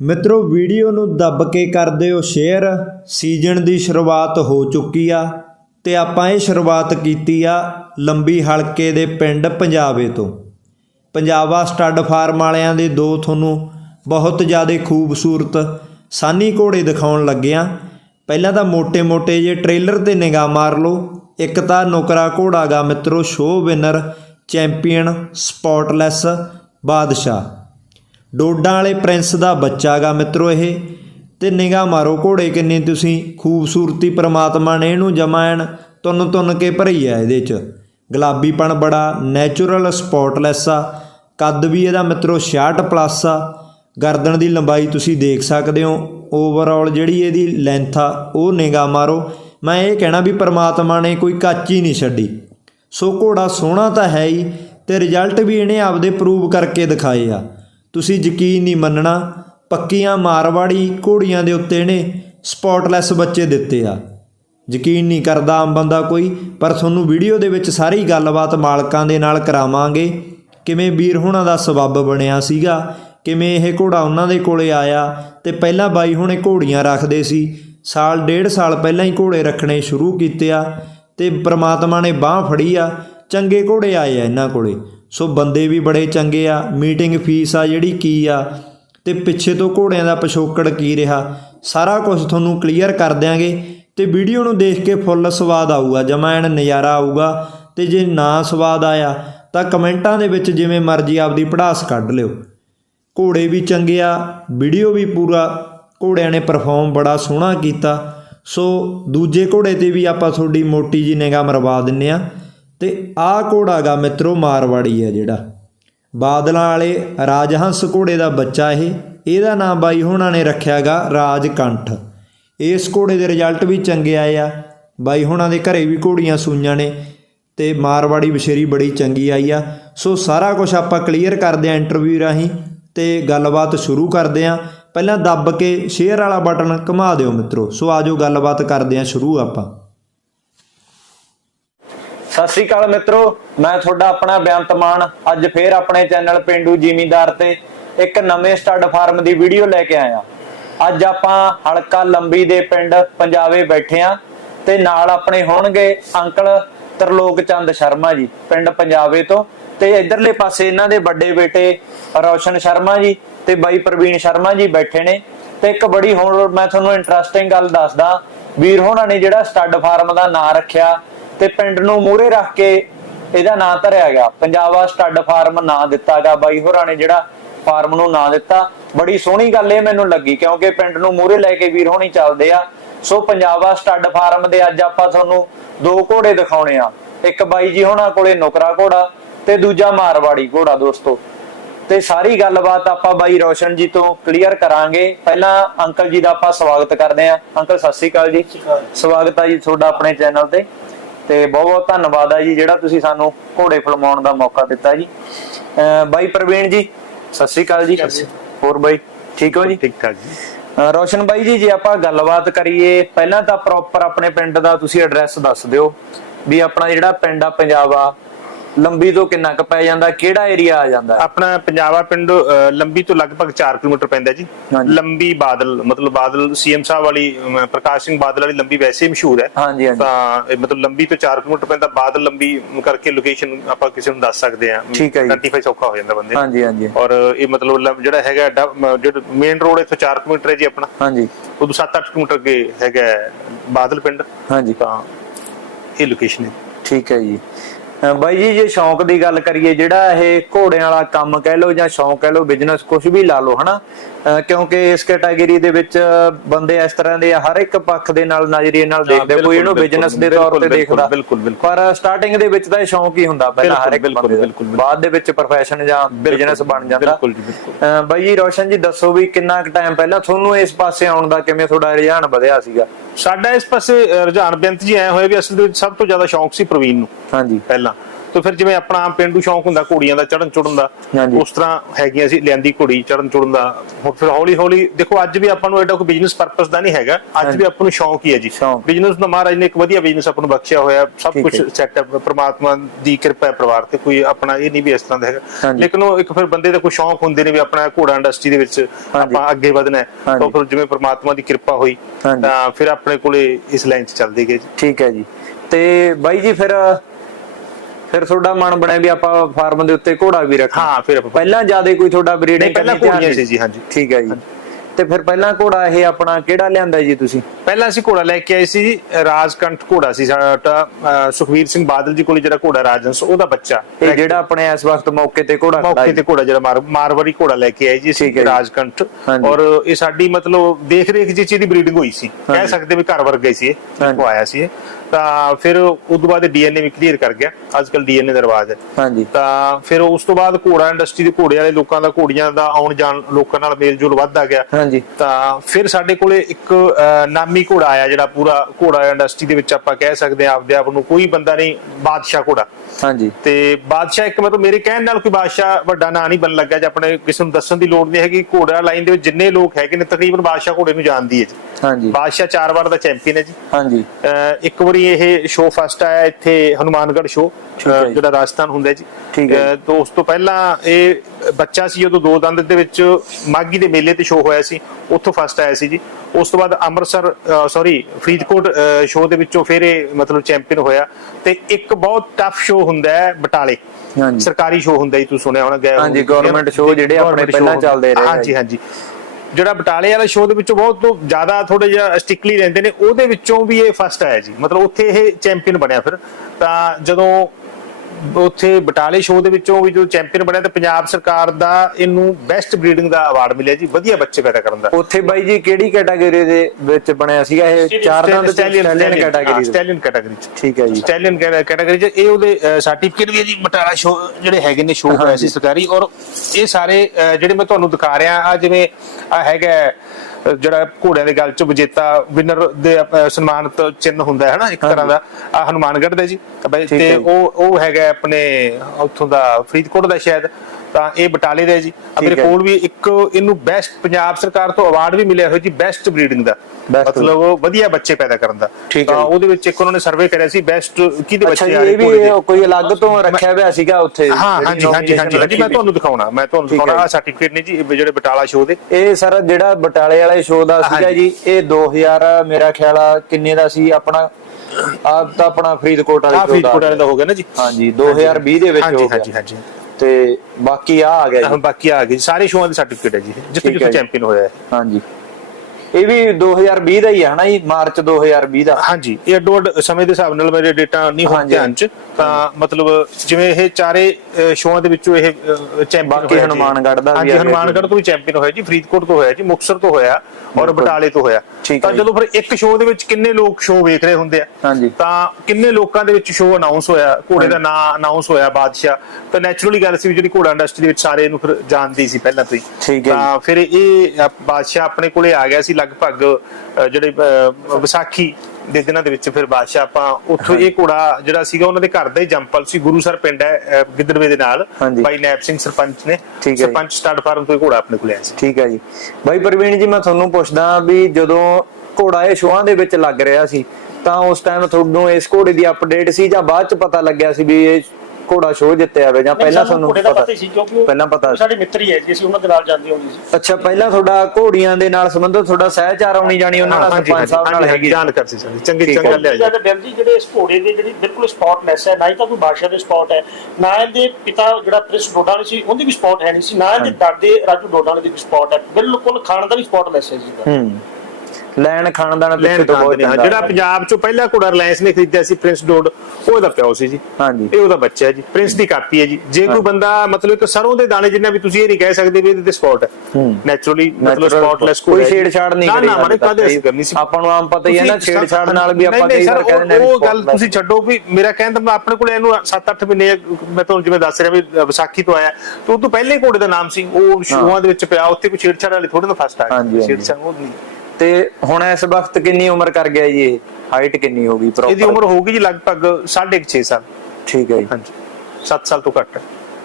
ਮਿੱਤਰੋ, ਵੀਡੀਓ ਨੂੰ ਦੱਬ ਕੇ ਕਰ ਦਿਓ ਸ਼ੇਅਰ ਸੀਜ਼ਨ ਦੀ ਸ਼ੁਰੂਆਤ ਹੋ ਚੁੱਕੀ ਆ ਤੇ ਆਪਾਂ ਇਹ ਸ਼ੁਰੂਆਤ ਕੀਤੀ ਆ ਲੰਬੀ ਹਲਕੇ ਦੇ ਪਿੰਡ ਪੰਜਾਬੇ ਤੋਂ। ਪੰਜਾਬਾ ਸਟੱਡ ਫਾਰਮ ਵਾਲਿਆਂ ਦੇ ਦੋ ਤੁਹਾਨੂੰ ਬਹੁਤ ਜ਼ਿਆਦਾ ਖੂਬਸੂਰਤ ਸਾਨੀ ਘੋੜੇ ਦਿਖਾਉਣ ਲੱਗੇ ਲੱਗਿਆ ਪਹਿਲਾਂ ਤਾਂ ਮੋٹے-ਮੋٹے ਜੇ ਟ੍ਰੇਲਰ ਤੇ ਨਿਗਾਹ ਮਾਰ ਲਓ। ਇੱਕ ਤਾਂ ਨੁਕਰਾ ਘੋੜਾਗਾ ਮਿੱਤਰੋ ਸ਼ੋਅ ਵਿਨਰ ਚੈਂਪੀਅਨ ਸਪੌਟਲੈਸ ਬਾਦਸ਼ਾਹ। ਡੋਡਾਂ ਵਾਲੇ ਪ੍ਰਿੰਸ ਦਾ ਬੱਚਾ ਗਾ ਮਿੱਤਰੋ ਇਹ। ਤੇ ਨਿਗਾਹ ਮਾਰੋ ਘੋੜੇ ਕਿੰਨੇ ਤੁਸੀਂ, ਖੂਬਸੂਰਤੀ ਪ੍ਰਮਾਤਮਾ ਨੇ ਇਹਨੂੰ ਜਮਾਇਣ ਤੁੰਨ ਤੁੰਨ ਕੇ ਭਰੀ ਆ ਇਹਦੇ 'ਚ। ਗੁਲਾਬੀਪਣ ਬੜਾ ਨੈਚੁਰਲ ਸਪੌਟਲੈਸ ਆ। ਕੱਦ ਵੀ ਇਹਦਾ ਮਿੱਤਰੋ 66 ਪਲੱਸ ਆ। ਗਰਦਨ ਦੀ ਲੰਬਾਈ ਤੁਸੀਂ ਦੇਖ ਸਕਦੇ ਹੋ। ਓਵਰਆਲ ਜਿਹੜੀ ਇਹਦੀ ਲੈਂਥ ਆ, ਉਹ ਨਿਗਾਹ ਮਾਰੋ। ਮੈਂ ਇਹ ਕਹਿਣਾ ਵੀ ਪ੍ਰਮਾਤਮਾ ਨੇ ਕੋਈ ਕੱਚ ਹੀ ਨਹੀਂ ਛੱਡੀ। ਸੋ ਘੋੜਾ ਸੋਹਣਾ ਤਾਂ ਹੈ ਹੀ, ਤੇ ਰਿਜ਼ਲਟ ਵੀ ਇਹਨੇ ਆਪਦੇ ਪ੍ਰੂਵ ਕਰਕੇ ਦਿਖਾਏ ਆ। ਤੁਸੀਂ ਯਕੀਨ ਨਹੀਂ ਮੰਨਣਾ, ਪੱਕੀਆਂ ਮਾਰਵਾੜੀ ਘੋੜੀਆਂ ਦੇ ਉੱਤੇ ਇਹਨੇ ਸਪੌਟਲੈਸ ਬੱਚੇ ਦਿੱਤੇ ਆ। ਯਕੀਨ ਨਹੀਂ ਕਰਦਾ ਆਮ ਬੰਦਾ ਕੋਈ, ਪਰ ਤੁਹਾਨੂੰ ਵੀਡੀਓ ਦੇ ਵਿੱਚ ਸਾਰੀ ਗੱਲਬਾਤ ਮਾਲਕਾਂ ਦੇ ਨਾਲ ਕਰਾਵਾਂਗੇ। ਕਿਵੇਂ ਵੀਰ ਹੋਣਾ ਦਾ ਸਬੱਬ ਬਣਿਆ ਸੀਗਾ, ਕਿਵੇਂ ਇਹ ਘੋੜਾ ਉਹਨਾਂ ਦੇ ਕੋਲੇ ਆਇਆ ਤੇ ਪਹਿਲਾਂ ਬਾਈ ਹੁਣੇ ਘੋੜੀਆਂ ਰੱਖਦੇ ਸੀ। ਸਾਲ ਡੇਢ ਸਾਲ ਪਹਿਲਾਂ ਹੀ ਘੋੜੇ ਰੱਖਣੇ ਸ਼ੁਰੂ ਕੀਤੇ ਆ ਤੇ ਪ੍ਰਮਾਤਮਾ ਨੇ ਬਾਹ ਫੜੀ ਆ, ਚੰਗੇ ਘੋੜੇ ਆਏ ਆ ਇਹਨਾਂ ਕੋਲੇ। ਸੋ ਬੰਦੇ ਵੀ ਬੜੇ ਚੰਗੇ ਆ ਮੀਟਿੰਗ ਫੀਸ ਆ ਜਿਹੜੀ ਕੀ ਆ, ਤੇ ਪਿੱਛੇ ਤੋਂ ਘੋੜਿਆਂ ਦਾ ਪਿਛੋਕੜ ਕੀ ਰਿਹਾ, ਸਾਰਾ ਕੁਝ ਤੁਹਾਨੂੰ ਕਲੀਅਰ ਕਰ ਦਿਆਂਗੇ, ਤੇ ਵੀਡੀਓ ਨੂੰ ਦੇਖ ਕੇ ਫੁੱਲ ਸਵਾਦ ਆਊਗਾ, ਜਮਾ ਐਨ ਨਜ਼ਾਰਾ ਆਊਗਾ, ਤੇ ਜੇ ਨਾ ਸਵਾਦ ਆਇਆ, ਤਾਂ ਕਮੈਂਟਾਂ ਦੇ ਵਿੱਚ ਜਿਵੇਂ ਮਰਜ਼ੀ ਆਪਦੀ ਪੜਾਸ ਕੱਢ ਲਿਓ। ਘੋੜੇ ਵੀ ਚੰਗੇ ਆ ਵੀਡੀਓ ਵੀ ਪੂਰਾ, ਘੋੜਿਆਂ ਨੇ ਪਰਫਾਰਮ ਬੜਾ ਸੋਹਣਾ ਕੀਤਾ, ਸੋ ਦੂਜੇ ਘੋੜੇ ਤੇ ਵੀ ਆਪਾਂ ਤੁਹਾਡੀ ਮੋਟੀ ਜੀ ਨਿਗਾਹ ਮਰਵਾ ਦਿੰਨੇ ਆ। ਤੇ ਆਹ ਘੋੜਾ ਗਾ ਮਿੱਤਰੋ ਮਾਰਵਾੜੀ ਆ ਜਿਹੜਾ। ਬਾਦਲਾਂ ਵਾਲੇ ਰਾਜਹੰਸ ਘੋੜੇ ਦਾ ਬੱਚਾ ਇਹ। ਇਹਦਾ ਨਾਮ ਬਾਈ ਹੋਣਾ ਨੇ ਰੱਖਿਆਗਾ ਰਾਜਕੰਠ। ਇਸ ਘੋੜੇ ਦੇ ਰਿਜ਼ਲਟ ਵੀ ਚੰਗੇ ਆਏ ਆ। ਬਾਈ ਹੋਣਾ ਦੇ ਘਰੇ ਵੀ ਘੋੜੀਆਂ ਸੂਈਆਂ ਨੇ ਤੇ ਮਾਰਵਾੜੀ ਬਸ਼ੇਰੀ ਬੜੀ ਚੰਗੀ ਆਈ ਆ। ਸੋ ਸਾਰਾ ਕੁਝ ਆਪਾਂ ਕਲੀਅਰ ਕਰਦੇ ਆ ਇੰਟਰਵਿਊ ਰਾਹੀਂ ਤੇ ਗੱਲਬਾਤ ਸ਼ੁਰੂ ਕਰਦੇ ਆ। ਪਹਿਲਾਂ ਦੱਬ ਕੇ ਸ਼ੇਅਰ ਵਾਲਾ ਬਟਨ ਘੁਮਾ ਦਿਓ ਮਿੱਤਰੋ। ਸੋ ਆਜੋ ਗੱਲਬਾਤ ਕਰਦੇ ਆ ਸ਼ੁਰੂ ਆਪਾਂ। ਸਤਿ ਸ੍ਰੀ ਅਕਾਲ ਮਿੱਤਰੋ, ਮੈਂ ਤੁਹਾਡਾ ਆਪਣਾ ਬੇਅੰਤ ਮਾਨ ਅੱਜ ਫੇਰ ਆਪਣੇ ਚੈਨਲ ਪਿੰਡੂ ਜ਼ਿਮੀਂਦਾਰ ਤੇ ਇੱਕ ਨਵੇਂ ਸਟੱਡ ਫਾਰਮ ਦੀ ਵੀਡੀਓ ਲੈ ਕੇ ਆਇਆ। ਅੱਜ ਆਪਾਂ ਹਲਕਾ ਲੰਬੀ ਦੇ ਪਿੰਡ ਪੰਜਾਬੇ ਬੈਠੇ ਆ ਤੇ ਨਾਲ ਆਪਣੇ ਹੋਣਗੇ ਅੰਕਲ ਤਰਲੋਕ ਚੰਦ ਸ਼ਰਮਾ ਜੀ, ਪਿੰਡ ਪੰਜਾਬੇ ਤੋਂ। ਤੇ ਇਧਰਲੇ ਪਾਸੇ ਇਹਨਾਂ ਦੇ ਵੱਡੇ ਬੇਟੇ ਰੌਸ਼ਨ ਸ਼ਰਮਾ ਜੀ ਤੇ ਬਾਈ ਪ੍ਰਵੀਨ ਸ਼ਰਮਾ ਜੀ ਬੈਠੇ ਨੇ। ਤੇ ਇੱਕ ਬੜੀ ਹੁਣ ਮੈਂ ਤੁਹਾਨੂੰ ਇੰਟਰਸਟਿੰਗ ਗੱਲ ਦੱਸਦਾ। ਵੀਰ ਹੋਣਾ ਨੇ ਜਿਹੜਾ ਸਟੱਡ ਫਾਰਮ ਦਾ ਨਾਂ ਰੱਖਿਆ ਤੇ ਪਿੰਡ ਨੂੰ ਮੂਹਰੇ ਰੱਖ ਕੇ ਇਹਦਾ ਨਾਂ ਧਰਿਆ ਗਿਆ। ਪੰਜਾਬਾ ਸਟੱਡ ਫਾਰਮ ਨਾਂ ਦਿੱਤਾ ਗਿਆ। ਬਾਈ ਹੋਰਾਂ ਨੇ ਜਿਹੜਾ ਫਾਰਮ ਨੂੰ ਨਾਂ ਦਿੱਤਾ ਬੜੀ ਸੋਹਣੀ ਗੱਲ ਇਹ ਮੈਨੂੰ ਲੱਗੀ ਕਿਉਂਕਿ ਪਿੰਡ ਨੂੰ ਮੂਹਰੇ ਲੈ ਕੇ ਵੀਰ ਹੋਣੀ ਚੱਲਦੇ ਆ। ਸੋ ਪੰਜਾਬਾ ਸਟੱਡ ਫਾਰਮ ਦੇ ਅੱਜ ਆਪਾਂ ਤੁਹਾਨੂੰ ਦੋ ਘੋੜੇ ਦਿਖਾਉਣੇ ਆ। ਇੱਕ ਬਾਈ ਜੀ ਹੋਣਾ ਕੋਲੇ ਨੁਕਰਾ ਘੋੜਾ ਤੇ ਦੂਜਾ ਮਾਰਵਾੜੀ ਘੋੜਾ ਦੋਸਤੋ। ਤੇ ਸਾਰੀ ਗੱਲਬਾਤ ਆਪਾਂ ਬਾਈ ਰੋਸ਼ਨ ਜੀ ਤੋਂ ਕਲੀਅਰ ਕਰਾਂਗੇ। ਪਹਿਲਾਂ ਅੰਕਲ ਜੀ ਦਾ ਆਪਾਂ ਸਵਾਗਤ ਕਰਦੇ ਆਂ। ਅੰਕਲ ਸਤਿ ਸ੍ਰੀ ਅਕਾਲ ਜੀ। ਸਵਾਗਤ ਹੈ ਜੀ ਤੁਹਾਡਾ ਆਪਣੇ ਚੈਨਲ ਤੇ। ਤੇ ਬਹੁਤ ਬਹੁਤ ਧੰਨਵਾਦ ਆ ਜੀ ਜਿਹੜਾ ਤੁਸੀਂ ਸਾਨੂੰ ਘੋੜੇ ਫਿਲਮਾਉਣ ਦਾ ਮੌਕਾ ਦਿੱਤਾ ਜੀ। ਬਾਈ ਪ੍ਰਵੀਨ ਜੀ ਸਤਿ ਸ੍ਰੀ ਅਕਾਲ ਜੀ। ਹੋਰ ਬਾਈ ਠੀਕ ਹੋ ਜੀ? ਠੀਕ ਠਾਕ ਜੀ। ਰੋਸ਼ਨ ਬਾਈ ਜੀ ਜੇ ਆਪਾਂ ਗੱਲਬਾਤ ਕਰੀਏ ਪਹਿਲਾਂ ਤਾਂ ਪ੍ਰੋਪਰ ਆਪਣੇ ਪਿੰਡ ਦਾ ਤੁਸੀਂ ਐਡਰੈਸ ਦੱਸ ਦਿਓ ਵੀ ਆਪਣਾ ਜਿਹੜਾ ਪਿੰਡ ਆ ਪੰਜਾਬ ਆ ਲੰਬੀ ਤੋਂ ਕਿੰਨਾ ਕੁ ਪੈ ਜਾਂਦਾ? ਕਿਹੜਾ ਏਰੀਆ ਆ ਜਾਂਦਾ? ਆਪਣਾ ਪੰਜਾਬਾ ਪਿੰਡ ਅ, ਲੰਬੀ ਤੋਂ ਲਗਭਗ 4 ਕਿਲੋਮੀਟਰ ਪੈਂਦਾ ਜੀ। ਹਾਂਜੀ। ਲੰਬੀ ਬਾਦਲ ਮਤਲਬ ਬਾਦਲ ਸੀਐਮ ਸਾਹਿਬ ਵਾਲੀ ਅਮ, ਪ੍ਰਕਾਸ਼ ਸਿੰਘ ਬਾਦਲ ਵਾਲੀ ਲੰਬੀ ਵੈਸੇ ਹੀ ਮਸ਼ਹੂਰ ਹੈ। ਹਾਂਜੀ ਹਾਂਜੀ। ਤਾਂ ਇਹ ਮਤਲਬ ਲੰਬੀ ਤੋਂ 4 ਕਿਲੋਮੀਟਰ ਪੈਂਦਾ ਬਾਦਲ ਲੰਬੀ ਕਰਕੇ ਲੋਕੇਸ਼ਨ ਆਪਾਂ ਕਿਸੇ ਨੂੰ ਦੱਸ ਸਕਦੇ ਹਾਂ। ਠੀਕ ਹੈ ਜੀ। 35 ਸੌਖਾ ਹੋ ਜਾਂਦਾ ਬੰਦੇ ਨੂੰ। ਹਾਂਜੀ ਹਾਂਜੀ। ਔਰ ਇਹ ਮਤਲਬ ਲ- ਜਿਹੜਾ ਹੈਗਾ ਡ- ਮ- ਜਿਹੜਾ ਮੇਨ ਰੋਡ ਇੱਥੋਂ 4 ਕਿਲੋਮੀਟਰ ਹੈ ਜੀ ਆਪਣਾ। ਹਾਂਜੀ। ਉਦੋਂ 7-8 ਕਿਲੋਮੀਟਰ ਅੱਗੇ ਹੈਗਾ ਹੈ ਬਾਦਲ ਪਿੰਡ। ਹਾਂਜੀ। ਤਾਂ ਇਹ ਲੋਕੇਸ਼ਨ ਹੈ। ਠੀਕ ਹੈ ਜੀ। ਬਾਈ ਜੀ, ਜੇ ਸ਼ੌਂਕ ਦੀ ਗੱਲ ਕਰੀਏ, ਜਿਹੜਾ ਇਹ ਘੋੜਿਆਂ ਵਾਲਾ ਕੰਮ ਕਹਿ ਲਓ ਜਾਂ ਸ਼ੌਂਕ ਕਹਿ ਲਓ ਬਿਜ਼ਨਸ ਕੁਝ ਵੀ ਲਾ ਲਓ, ਹਨਾ? ਕਿਉਂਕਿ ਇਸ ਕੈਟਾਗਰੀ ਦੇ ਵਿੱਚ ਬੰਦੇ ਇਸ ਤਰ੍ਹਾਂ ਦੇ ਹਰ ਇੱਕ ਪੱਖ ਦੇ ਨਾਲ ਨਜ਼ਰੀਏ ਨਾਲ ਦੇਖਦੇ ਕੋਈ ਇਹਨੂੰ ਬਿਜ਼ਨਸ ਦੇ ਤੌਰ ਤੇ ਬਿਲਕੁਲ, ਦੇਖਦਾ। ਬਿਲਕੁਲ, ਬਿਲਕੁਲ। ਪਰ ਸਟਾਰਟਿੰਗ ਦੇ ਵਿੱਚ ਤਾਂ ਇਹ ਸ਼ੌਂਕ ਹੀ ਹੁੰਦਾ ਪਹਿਲਾਂ ਹਰ ਇੱਕ ਬਿਲਕੁਲ, ਬੰਦੇ। ਬਾਅਦ ਦੇ ਵਿੱਚ ਪ੍ਰੋਫੈਸ਼ਨ ਜਾਂ ਬਿਜ਼ਨਸ ਬਣ ਜਾਂਦਾ। ਬਿਲਕੁਲ ਜੀ, ਬਿਲਕੁਲ। ਅਹ ਬਾਈ ਜੀ ਰੋਸ਼ਨ ਜੀ ਦੱਸੋ ਵੀ ਕਿੰਨਾ ਕੁ ਟਾਈਮ ਪਹਿਲਾਂ ਤੁਹਾਨੂੰ ਇਸ ਪਾਸੇ ਆਉਣ ਦਾ ਕਿਵੇਂ ਤੁਹਾਡਾ ਰੁਝਾਨ ਵਧਿਆ ਸੀਗਾ? ਸਾਡਾ ਇਸ ਪਾਸੇ ਰੁਝਾਨ ਬੇਨਤ ਜੀ ਆਇਆ ਹੋਇਆ ਵੀ ਅਸਲ ਦੇ ਵਿੱਚ ਸਭ ਤੋਂ ਜ਼ਿਆਦਾ ਸ਼ੌਂਕ ਸੀ ਪ੍ਰਵੀਨ ਨੂੰ। ਹਾਂਜੀ। ਪਹਿਲਾਂ। ਤਾਂ ਫਿਰ ਜਿਵੇਂ ਆਪਣਾ ਆਮ ਪਿੰਡੂ ਸ਼ੌਂਕ ਹੁੰਦਾ ਘੋੜੀਆਂ ਦਾ ਚੜਨ ਚੁੜਨ ਦਾ। ਉਸ ਤਰ੍ਹਾਂ ਹੈਗੀਆਂ ਸੀ ਲਿਆਂਦੀ ਘੋੜੀ ਚੜਨ ਚੁੜਨ ਦਾ ਹੁਣ ਫਿਰ ਹੌਲੀ ਹੌਲੀ ਦੇਖੋ ਅੱਜ ਵੀ ਆਪਾਂ ਨੂੰ ਐਡਾ ਕੋਈ ਬਿਜ਼ਨਸ ਪਰਪਸ ਦਾ ਨਹੀਂ ਹੈਗਾ ਅੱਜ ਵੀ ਆਪਾਂ ਨੂੰ ਸ਼ੌਂਕ ਹੀ ਹੈ ਜੀ। ਬਿਜ਼ਨਸ ਦਾ ਮਹਾਰਾਜ ਨੇ ਇੱਕ ਵਧੀਆ ਬਿਜ਼ਨਸ ਆਪਾਂ ਨੂੰ ਬਖਸ਼ਿਆ ਹੋਇਆ ਸਭ ਕੁਝ। ਸੈਟਅਪ ਪ੍ਰਮਾਤਮਾ ਦੀ ਕਿਰਪਾ ਹੈ ਪਰਿਵਾਰ ਤੇ ਕੋਈ ਆਪਣਾ ਇਹ ਨਹੀਂ ਵੀ ਇਸ ਤਰ੍ਹਾਂ ਦਾ ਹੈਗਾ। ਲੇਕਿਨ ਉਹ ਇੱਕ ਫਿਰ ਬੰਦੇ ਦਾ ਕੋਈ ਸ਼ੌਂਕ ਹੁੰਦੇ ਨੇ ਵੀ ਆਪਣਾ ਘੋੜਾ ਇੰਡਸਟਰੀ ਦੇ ਵਿੱਚ। ਆਪਾਂ ਅੱਗੇ ਵਧਣਾ ਹੈ। ਤਾਂ ਫਿਰ ਜਿਵੇਂ ਪ੍ਰਮਾਤਮਾ ਦੀ ਕਿਰਪਾ ਹੋਈ। ਤਾਂ ਫਿਰ ਆਪਣੇ ਕੋਲੇ ਇਸ ਲਾਈਨ 'ਚ ਚੱਲਦੇ ਗਏ ਠੀਕ ਹੈ ਜੀ ਤੇ ਬਾਈ ਜੀ ਫਿਰ ਫਿਰ ਤੁਹਾਡਾ ਮਨ ਬਣਿਆ ਵੀ ਆਪਾਂ ਫਾਰਮ ਦੇ ਉੱਤੇ ਘੋੜਾ ਵੀ ਰੱਖਾਂ। ਹਾਂ ਫਿਰ ਆਪਾਂ ਪਹਿਲਾਂ ਜ਼ਿਆਦਾ ਕੋਈ ਤੁਹਾਡਾ ਬਰੀਡਿੰਗ ਪਹਿਲਾਂ ਘੋੜੀਆਂ ਸੀ ਜੀ ਹਾਂਜੀ। ਠੀਕ ਹੈ ਜੀ। ਤੇ ਫਿਰ ਪਹਿਲਾਂ ਘੋੜਾ ਇਹ ਆਪਣਾ ਕਿਹੜਾ ਲਿਆਂਦਾ ਜੀ ਤੁਸੀਂ? ਪਹਿਲਾਂ ਅਸੀਂ ਘੋੜਾ ਲੈ ਕੇ ਆਏ ਸੀ ਜੀ ਰਾਜਕੰਠ ਘੋੜਾ ਸੀ ਸਾਡਾ ਸੁਖਵੀਰ ਸਿੰਘ ਬਾਦਲ ਜੀ ਕੋਲੇ ਜਿਹੜਾ ਘੋੜਾ ਰਾਜੰਸ ਉਹਦਾ ਬੱਚਾ। ਇਹ ਜਿਹੜਾ ਆਪਣੇ ਇਸ ਵਕਤ ਮੌਕੇ ਤੇ ਘੋੜਾ ਖੜਾ ਮੌਕੇ ਹੈ ਤੇ ਘੋੜਾ ਜਿਹੜਾ ਮਾਰ ਮਾਰਵਾੜੀ ਘੋੜਾ ਲੈ ਕੇ ਆਏ ਜੀ ਜੀ। ਰਾਜਕੰਠ। ਔਰ ਇਹ ਸਾਡੀ ਮਤਲਬ ਦੇਖ ਰੇਖ ਜੀ ਚ ਇਹਦੀ ਬਰੀਡਿੰਗ ਹੋਈ ਸੀ। ਕਹਿ। ਸਕਦੇ ਵੀ ਘਰ ਵਰਗਾ ਸੀ ਇਹ ਆਇਆ ਸੀ ਇਹ। ਤਾਂ ਫਿਰ ਉਸ ਤੋਂ ਬਾਅਦ ਡੀਐਨਏ ਵੀ ਕਲੀਅਰ ਕਰ ਗਿਆ। ਅੱਜ ਕੱਲ ਡੀਐਨਏ ਦਾ ਰਿਵਾਜ ਹੈ। ਹਾਂਜੀ। ਤਾਂ ਫਿਰ ਉਸ ਤੋਂ ਬਾਅਦ ਘੋੜਾ ਇੰਡਸਟਰੀ ਦੇ ਘੋੜੇ ਵਾਲੇ ਲੋਕਾਂ ਦਾ ਘੋੜੀਆਂ ਦਾ ਆਉਣ ਜਾਣ ਲੋਕਾਂ ਨਾਲ ਮੇਲ ਜੋਲ ਵੱਧਦਾ ਗਿਆ। ਹਾਂਜੀ। ਤਾਂ ਫਿਰ ਸਾਡੇ ਕੋਲੇ ਇੱਕ ਨਾਮੀ ਘੋੜਾ ਆਇਆ ਜਿਹੜਾ ਪੂਰਾ ਘੋੜਾ ਇੰਡਸਟਰੀ ਦੇ ਵਿੱਚ ਆਪਾਂ ਕਹਿ ਸਕਦੇ ਹਾਂ ਆਪਦੇ ਆਪ ਨੂੰ ਕੋਈ ਬੰਦਾ ਨਹੀਂ ਬਾਦਸ਼ਾਹ ਘੋੜਾ। ਹਾਂਜੀ। ਤੇ ਬਾਦਸ਼ਾਹ ਇੱਕ ਮਤਲਬ ਮੇਰੇ ਕਹਿਣ ਨਾਲ ਕੋਈ ਬਾਦਸ਼ਾਹ ਵੱਡਾ ਨਾਂ ਨਹੀਂ ਬਣ ਲੱਗਾ ਜੇ ਆਪਣੇ ਕਿਸੇ ਨੂੰ ਦੱਸਣ ਦੀ ਲੋੜ ਨਹੀਂ ਹੈਗੀ ਘੋੜਾ ਲਾਈਨ ਦੇ ਵਿੱਚ ਜਿੰਨੇ ਲੋਕ ਹੈਗੇ ਨੇ ਤਕਰੀਬਨ ਬਾਦਸ਼ਾਹ ਘੋੜੇ ਨੂੰ ਜਾਣਦੀ ਹੈ ਜੀ। ਹਾਂਜੀ। ਬਾਦਸ਼ਾਹ ਚਾਰ ਵਾਰ ਦਾ ਚੈਂਪੀਅਨ ਹੈ ਜੀ। ਹਾਂਜੀ। ਇੱਕ ਵਾਰੀ ਇਹ ਸ਼ੋਅ ਫਸਟ ਆਇਆ ਇੱਥੇ ਹਨੂਮਾਨਗੜ੍ਹ ਸ਼ੋਅ ਜੀ। ਜਿਹੜਾ ਰਾਜਸਥਾਨ ਹੁੰਦਾ ਜੀ। ਠੀਕ ਹੈ। ਤੋਂ ਉਸ ਤੋਂ ਪਹਿਲਾਂ ਇਹ ਬੱਚਾ ਸੀ ਜਦੋਂ ਦੋ ਦੰਦ ਦੇ ਵਿੱਚ ਮਾਗੀ ਦੇ ਮੇਲੇ ਤੇ ਸ਼ੋਅ ਹੋਇਆ ਸੀ ਉੱਥੋਂ ਫਸਟ ਆਇਆ ਸੀ ਜੀ। ਉਸ ਤੋਂ ਬਾਅਦ ਅੰਮ੍ਰਿਤਸਰ ਸੌਰੀ ਫਰੀਦਕੋਟ ਸ਼ੋਅ ਦੇ ਵਿੱਚੋਂ ਫਿਰ ਇਹ ਮਤਲਬ ਚੈਂਪੀਅਨ ਹੋਇਆ। ਤੇ ਇੱਕ ਬਹੁਤ ਟਫ ਸ਼ੋਅ ਹੁੰਦਾ ਹੈ ਬਟਾਲੇ। ਹਾਂਜੀ। ਸਰਕਾਰੀ ਸ਼ੋਅ ਹੁੰਦਾ ਜੀ ਤੁਸੀਂ ਸੁਣਿਆ ਹੋਣਾ ਗਿਆ ਹਾਂਜੀ, government show ਜਿਹੜੇ ਆਪਣੇ ਪਹਿਲਾਂ ਚੱਲਦੇ ਰਹੇ ਹਾਂਜੀ। ਹਾਂਜੀ। ਜਿਹੜਾ ਬਟਾਲੇ ਵਾਲਾ ਸ਼ੋਅ ਦੇ ਵਿੱਚੋਂ ਬਹੁਤ ਜ਼ਿਆਦਾ ਥੋੜੇ ਜਿਹਾ ਸਟਿਕਲੀ ਰਹਿੰਦੇ ਨੇ ਉਹਦੇ ਵਿੱਚੋਂ ਵੀ ਇਹ ਫਸਟ ਆਇਆ ਜੀ। ਮਤਲਬ ਉੱਥੇ ਇਹ ਚੈਂਪੀਅਨ ਬਣਿਆ ਫਿਰ। ਤਾਂ ਜਦੋਂ ਉੱਥੇ ਬਟਾਲੇ ਸ਼ੋਅ ਦੇ ਵਿੱਚੋਂ ਵੀ ਜਦੋਂ ਚੈਂਪੀਅਨ ਬਣਿਆ ਤਾਂ ਪੰਜਾਬ ਸਰਕਾਰ ਦਾ ਇਹਨੂੰ ਬੈਸਟ ਬਰੀਡਿੰਗ ਦਾ ਅਵਾਰਡ ਮਿਲਿਆ ਜੀ ਵਧੀਆ ਬੱਚੇ ਪੈਦਾ ਕਰਨ ਦਾ। ਉੱਥੇ ਬਾਈ ਜੀ ਕਿਹੜੀ ਕੈਟਾਗਰੀ ਦੇ ਵਿੱਚ ਬਣਿਆ ਸੀਗਾ ਇਹ? ਚਾਰ ਦੰਦ ਸਟੈਲੀਅਨ ਕੈਟਾਗਰੀ ਸਟੈਲੀਅਨ ਕੈਟਾਗਰੀ ਠੀਕ ਹੈ ਜੀ। ਸਟੈਲੀਅਨ ਕੈਟਾਗਰੀ ਚ। ਇਹ ਉਹਦੇ ਸਰਟੀਫਿਕੇਟ ਵੀ ਹੈ ਜੀ ਬਟਾਲਾ ਸ਼ੋ ਜਿਹੜੇ ਹੈਗੇ ਨੇ ਸ਼ੋ ਹੋਇਆ ਸੀ ਸਰਕਾਰੀ ਔਰ ਇਹ ਸਾਰੇ ਜਿਹੜੇ ਮੈਂ ਤੁਹਾਨੂੰ ਦਿਖਾ ਰਿਹਾ ਆ ਜਿਵੇਂ ਆ ਹੈਗਾ ਜਿਹੜਾ ਘੋੜਿਆਂ ਦੇ ਗੱਲ ਚ ਵਿਜੇਤਾ ਵਿਨਰ ਦੇ ਸਨਮਾਨਿਤ ਚਿੰਨ ਹੁੰਦਾ ਹੈ ਹਨਾ ਇੱਕ ਤਰ੍ਹਾਂ ਦਾ। ਆ ਹਨੂਮਾਨਗੜ੍ਹ ਦਾ ਜੀ। ਤਾਂ। ਉਹ ਉਹ ਹੈਗਾ ਆਪਣੇ ਉੱਥੋਂ ਦਾ ਫਰੀਦਕੋਟ ਦਾ ਸ਼ਾਇਦ। ਤਾਂ ਇਹ ਬਟਾਲੇ ਦਾ ਹੈ ਜੀ। ਆ ਮੇਰੇ। ਕੋਲ ਵੀ ਇੱਕ ਇਹਨੂੰ ਬੈਸਟ ਪੰਜਾਬ ਸਰਕਾਰ ਤੋਂ ਅਵਾਰਡ ਵੀ ਮਿਲਿਆ ਹੋਇਆ ਜੀ ਬੈਸਟ ਬਰੀਡਿੰਗ ਦਾ। ਮਤਲਬ ਵਧੀਆ ਬੱਚੇ ਪੈਦਾ ਕਰਨ ਦਾ। ਤਾਂ। ਉਹਦੇ ਵਿੱਚ ਇੱਕ ਉਹਨਾਂ ਨੇ ਸਰਵੇ ਕਰਿਆ ਸੀ ਬੈਸਟ ਕਿਹਦੇ ਬੱਚੇ ਆ ਰਹੇ ਇਹ ਵੀ ਕੋਈ ਅਲੱਗ ਤੋਂ ਰੱਖਿਆ ਹੋਇਆ ਸੀਗਾ ਉੱਥੇ ਹਾਂ ਹਾਂਜੀ ਹਾਂਜੀ ਹਾਂਜੀ ਹਾਂਜੀ ਮੈਂ ਤੁਹਾਨੂੰ ਦਿਖਾਉਣਾ ਮੈਂ ਤੁਹਾਨੂੰ ਦਿਖਾਉਣਾ ਆ। ਸਰਟੀਫਿਕੇਟ ਨੇ ਜੀ ਜਿਹੜੇ ਬਟਾਲਾ ਸ਼ੋਅ ਦੇ। ਇਹ ਸਰ ਜਿਹੜਾ ਬਟਾਲੇ ਵਾਲੇ ਸ਼ੋਅ ਦਾ ਸੀਗਾ ਹਾਂਜੀ। ਜੀ ਇਹ 2000 ਮੇਰਾ ਖਿਆਲ ਆ ਕਿੰਨੇ ਦਾ ਸੀ? ਆਪਣਾ ਆਪ ਤਾਂ ਆਪਣਾ ਫਰੀਦਕੋਟ ਵਾਲੇ ਦਾ ਫਰੀਦਕੋਟ ਵਾਲੇ ਦਾ ਹੋ ਗਿਆ ਨਾ ਜੀ। ਹਾਂਜੀ 2020 ਦੇ ਵਿੱਚ ਹਾਂਜੀ ਹੋ ਗਿਆ। ਹਾਂਜੀ ਹਾਂਜੀ। ਤੇ ਬਾਕੀ ਆ ਆ ਗਿਆ ਜੀ। ਬਾਕੀ ਆ ਗਏ ਸਾਰੇ ਸ਼ੋਆਂ ਦੇ ਸਰਟੀਫਿਕੇਟ ਹੈ ਜੀ। ਜਿੱਥੇ ਜਿੱਥੇ। ਚੈਂਪੀਅਨ ਹੋਇਆ ਹੈ। ਹਾਂਜੀ। ਇਹ ਵੀ 2020 ਦਾ ਹੀ ਹੈ ਹਨਾ ਜੀ? ਮਾਰਚ 2020 ਦਾ। ਹਾਂਜੀ। ਇਹ ਅੱਡ ਸਮੇਂ ਦੇ ਹਿਸਾਬ ਨਾਲ ਮੇਰੇ ਡੇਟਾ ਨਹੀਂ ਹੋਣ ਧਿਆਨ ਚ। ਤਾਂ ਮਤਲਬ ਜਿਵੇਂ ਇਹ ਚਾਰੇ ਸ਼ੋਆਂ ਦੇ ਵਿੱਚੋਂ ਇਹ ਚੈਂਪੀਅਨ ਬਾਕੀ ਹਨੂਮਾਨਗੜ੍ਹ ਦਾ ਵੀ ਹਾਂਜੀ ਹਨੂਮਾਨਗੜ੍ਹ ਤੋਂ ਵੀ ਚੈਂਪੀਅਨ ਹੋਇਆ ਜੀ ਫਰੀਦਕੋਟ ਤੋਂ ਹੋਇਆ ਜੀ ਮੁਕਤਸਰ ਤੋਂ ਹੋਇਆ ਔਰ। ਬਟਾਲੇ ਤੋਂ ਹੋਇਆ। ਤਾਂ। ਜਦੋਂ ਫਿਰ ਇੱਕ ਸ਼ੋਅ ਦੇ ਵਿੱਚ ਕਿੰਨੇ ਲੋਕ ਸ਼ੋਅ ਵੇਖ ਰਹੇ ਹੁੰਦੇ ਆ ਤਾਂ ਕਿੰਨੇ ਲੋਕਾਂ ਦੇ ਵਿੱਚ ਸ਼ੋਅ ਅਨਾਉਂਸ ਹੋਇਆ? ਘੋੜੇ ਦਾ ਨਾਂ ਅਨਾਉਂਸ ਹੋਇਆ ਬਾਦਸ਼ਾਹ। ਤਾਂ ਨੈਚੁਰਲੀ ਗੱਲ ਸੀ ਵੀ ਜਿਹੜੀ ਘੋੜਾ ਇੰਡਸਟਰੀ ਦੇ ਵਿੱਚ ਸਾਰੇ ਇਹਨੂੰ ਫਿਰ ਜਾਣਦੇ ਸੀ ਪਹਿਲਾਂ ਤੋਂ ਹੀ। ਤਾਂ ਫਿਰ ਇਹ ਬਾਦਸ਼ਾਹ ਆਪਣੇ ਕੋਲੇ ਆ ਗਿਆ ਸੀ ਲਗਭਗ ਜਿਹੜੇ ਵਿਸਾਖੀ ਦੇ ਦਿਨਾਂ ਦੇ ਵਿੱਚ ਫਿਰ ਬਾਦਸ਼ਾਹ ਆਪਾਂ ਉੱਥੋਂ ਇਹ ਘੋੜਾ ਜਿਹੜਾ ਸੀਗਾ ਉਹਨਾਂ ਦੇ ਘਰ ਦਾ ਹੀ ਜੰਪਲ ਸੀ। ਗੁਰੂਸਰ ਪਿੰਡ ਹੈ ਗਿੱਦੜਵੇ ਦੇ ਨਾਲ। ਬਾਈ ਨੈਬ ਸਿੰਘ ਸਰਪੰਚ ਨੇ। ਸਰਪੰਚ ਸਟਾਰਟ ਫਾਰਮ ਤੋਂ ਇਹ ਘੋੜਾ ਆਪਣੇ ਕੋਲੇ ਆਇਆ ਸੀ। ਠੀਕ ਹੈ ਜੀ। ਬਾਈ ਪ੍ਰਵੀਨ ਜੀ ਮੈਂ ਤੁਹਾਨੂੰ ਪੁੱਛਦਾ ਵੀ ਜਦੋਂ ਘੋੜਾ ਇਹ ਸ਼ੋਆਂ ਦੇ ਵਿੱਚ ਲੱਗ ਰਿਹਾ ਸੀ ਤਾਂ ਉਸ ਟਾਈਮ ਤੁਹਾਨੂੰ ਇਸ ਘੋੜੇ ਦੀ ਅਪਡੇਟ ਸੀ ਜਾਂ ਬਾਅਦ ਚ ਪਤਾ ਲੱਗਿਆ ਸੀ ਵੀ ਇਹ ਘੋੜਾ ਸ਼ੋਅ ਜਿੱਤਿਆ ਹੋਵੇ ਜਾਂ ਪਹਿਲਾਂ ਤੁਹਾਨੂੰ ਪਤਾ ਸੀ ਕਿਉਂਕਿ ਪਹਿਲਾਂ ਪਤਾ ਸੀ। ਸਾਡੇ ਮਿੱਤਰ ਹੀ ਹੈ ਜੀ ਅਸੀਂ ਉਹਨਾਂ ਦੇ ਨਾਲ ਜਾਂਦੇ ਹੁੰਦੇ ਸੀ ਅੱਛਾ ਪਹਿਲਾਂ ਤੁਹਾਡਾ ਘੋੜੀਆਂ ਦੇ ਨਾਲ ਸੰਬੰਧਿਤ ਤੁਹਾਡਾ ਸਹਿਚਾਰ ਆਉਣੀ ਜਾਣੀ ਉਹਨਾਂ ਨਾਲ ਹਾਂਜੀ ਸਰਪੰਚ ਸਾਹਿਬ ਨਾਲ ਹਾਂਜੀ ਹੈਗੀ ਜਾਣ ਕਰ ਸੀ ਸਾਡੀ ਚੰਗੀ। ਚੰਗਾ ਲਿਆ ਜੀ ਜਾਂ ਬਿਲ ਜੀ ਜਿਹੜੇ ਇਸ ਘੋੜੇ ਦੇ ਜਿਹੜੀ ਬਿਲਕੁਲ ਸਪੌਟਲੈਸ ਹੈ ਨਾ ਹੀ ਤਾਂ ਕੋਈ ਬਾਦਸ਼ਾਹ ਦੇ ਸਪੌਟ ਹੈ ਨਾ ਇਹਦੇ ਪਿਤਾ ਜਿਹੜਾ ਪ੍ਰਿੰਸ ਡੋਡਾ ਵਾਲੇ ਸੀ ਉਹਦੀ ਵੀ ਸਪੌਟ ਹੈ ਨਹੀਂ ਸੀ ਨਾ ਇਹਦੇ ਦਾਦੇ ਰਾਜੂ ਡੋਡਾ ਵਾਲੇ ਦੀ ਵੀ ਸਪੌਟ ਹੈ ਬਿਲਕੁਲ ਖਾਣ ਦਾ ਵੀ ਸਪੌਟਲੈਸ ਹੈ ਜੀ। ਹੂੰ ਲੈਣ ਖਾਨਦਾਨ ਲੈਣ ਪਿੱਛੇ ਤੋਂ ਬਹੁਤ ਨੇ ਜਿਹੜਾ ਪੰਜਾਬ ਚੋਂ ਪਹਿਲਾ ਘੋੜਾ ਰਿਲਾਇੰਸ ਨੇ ਖਰੀਦਿਆ ਸੀ ਪ੍ਰਿੰਸ ਡੋਡ ਉਹ ਇਹਦਾ ਪਿਓ ਸੀ ਜੀ। ਹਾਂਜੀ। ਇਹ ਉਹਦਾ ਬੱਚਾ ਹੈ ਜੀ ਪ੍ਰਿੰਸ ਦੀ ਕਾਪੀ ਹੈ ਜੀ। ਜੇ ਕੋਈ ਬੰਦਾ ਮਤਲਬ ਇੱਕ ਸਰੋਂ ਦੇ ਦਾਣੇ ਜਿੰਨਾ ਵੀ ਤੁਸੀਂ ਇਹ ਨਹੀਂ ਕਹਿ ਸਕਦੇ ਵੀ ਇਹਦੇ ਤੇ ਸਪੌਟ ਹੈ। ਹੂੰ। ਨੈਚੁਰਲੀ ਮਤਲਬ Natural ਸਪੌਟਲੈਸ ਕੋਈ ਛੇੜਛਾੜ ਨਹੀਂ ਨਾ ਕਰੀ ਨਾ ਹਾਲੇ ਮਾਰੇ। ਕਦੇ ਅਸੀਂ ਕਰਨੀ ਸੀ? ਆਪਾਂ ਨੂੰ ਆਮ ਪਤਾ ਹੀ ਹੈ ਨਾ ਤੁਸੀਂ ਛੇੜਛਾੜ ਨਾਲ ਵੀ ਆਪਾਂ ਨਹੀਂ, ਨਹੀਂ ਕਈ ਵਾਰ ਕਹਿੰਦੇ ਨੇ ਉਹ ਗੱਲ ਤੁਸੀਂ ਛੱਡੋ ਵੀ ਮੇਰਾ ਕਹਿਣ ਦਾ ਮੈਂ ਆਪਣੇ ਕੋਲ ਇਹਨੂੰ 7-8 ਮਹੀਨੇ ਮੈਂ ਤੁਹਾਨੂੰ ਜਿਵੇਂ ਦੱਸ ਰਿਹਾ ਵੀ ਵਿਸਾਖੀ ਤੋਂ ਆਇਆ। ਤੇ ਉਹ ਤੋਂ ਪਹਿਲੇ ਘੋੜੇ ਦਾ ਨਾਮ ਸੀ। ਉਹ ਸ਼ੂਆਂ ਦੇ ਵਿੱਚ ਪਿਆ ਉੱਥੇ ਕੋਈ ਛੇੜਛਾੜ ਵਾਲੀ ਥੋੜੇ ਨਾ ਫਸਟ ਆ ਹਾਂਜੀ, ਹਾਂਜੀ। ਛੇੜਛਾੜ ਉਹ ਨਹੀਂ। ਤੇ ਹੁਣ ਇਸ ਵਕਤ ਕਿੰਨੀ ਉਮਰ ਕਰ ਗਿਆ ਜੀ ਇਹ? ਹਾਈਟ ਕਿੰਨੀ ਹੋ ਗਈ ਇਹਦੀ ਪ੍ਰੋਪਰ ਉਮਰ ਹੋਊਗੀ ਜੀ ਲਗਭਗ 6.5 ਸਾਲ। ਠੀਕ ਹੈ ਜੀ। ਹਾਂਜੀ। 7 ਸਾਲ ਤੋਂ ਘੱਟ।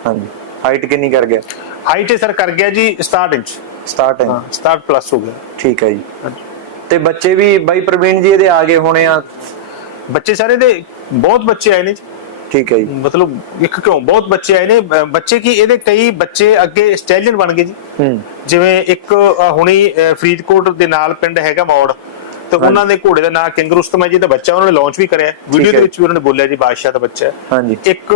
ਹਾਂਜੀ। ਹਾਈਟ ਕਿੰਨੀ ਕਰ ਗਿਆ? ਹਾਈਟ ਇਹ ਸਰ ਕਰ ਗਿਆ ਜੀ 67 ਇੰਚ। 67 ਹਾਂ ਇੰਚ 67 ਪਲੱਸ ਹੋ ਗਿਆ। ਠੀਕ ਹੈ ਜੀ। ਤੇ ਬੱਚੇ ਵੀ ਬਾਈ ਪ੍ਰਵੀਨ ਜੀ ਇਹਦੇ ਆ ਗਏ ਹੋਣੇ ਆ? ਬੱਚੇ ਸਾਰੇ ਦੇ ਬਹੁਤ ਬੱਚੇ ਆਏ ਨੇ ਜੀ। ਠੀਕ ਹੈ ਜੀ। ਮਤਲਬ ਇੱਕ ਕਿਉਂ? ਬਹੁਤ ਬੱਚੇ ਆਏ ਨੇ। ਬੱਚੇ ਕੀ? ਇਹਦੇ ਕਈ ਬੱਚੇ ਅੱਗੇ ਸਟੈਲੀਅਨ ਬਣ ਗਏ ਜੀ। ਜਿਵੇਂ ਇੱਕ ਹੁਣੀ ਫਰੀਦਕੋਟ ਦੇ ਨਾਲ ਪਿੰਡ ਹੈਗਾ ਮੌੜ। ਤੇ ਉਹਨਾਂ ਦੇ ਘੋੜੇ ਦਾ ਨਾਂ ਕਿੰਗ ਰੁਸਤਮ ਹੈ ਜੀ ਦਾ ਬੱਚਾ ਉਹਨਾਂ ਨੇ ਲਾਂਚ ਵੀ ਕਰਿਆ। ਵੀਡੀਓ। ਦੇ ਵਿੱਚ ਵੀ ਉਹਨਾਂ ਨੇ ਬੋਲਿਆ ਜੀ ਬਾਦਸ਼ਾਹ ਦਾ ਬੱਚਾ। ਹੈ ਹਾਂਜੀ। ਇੱਕ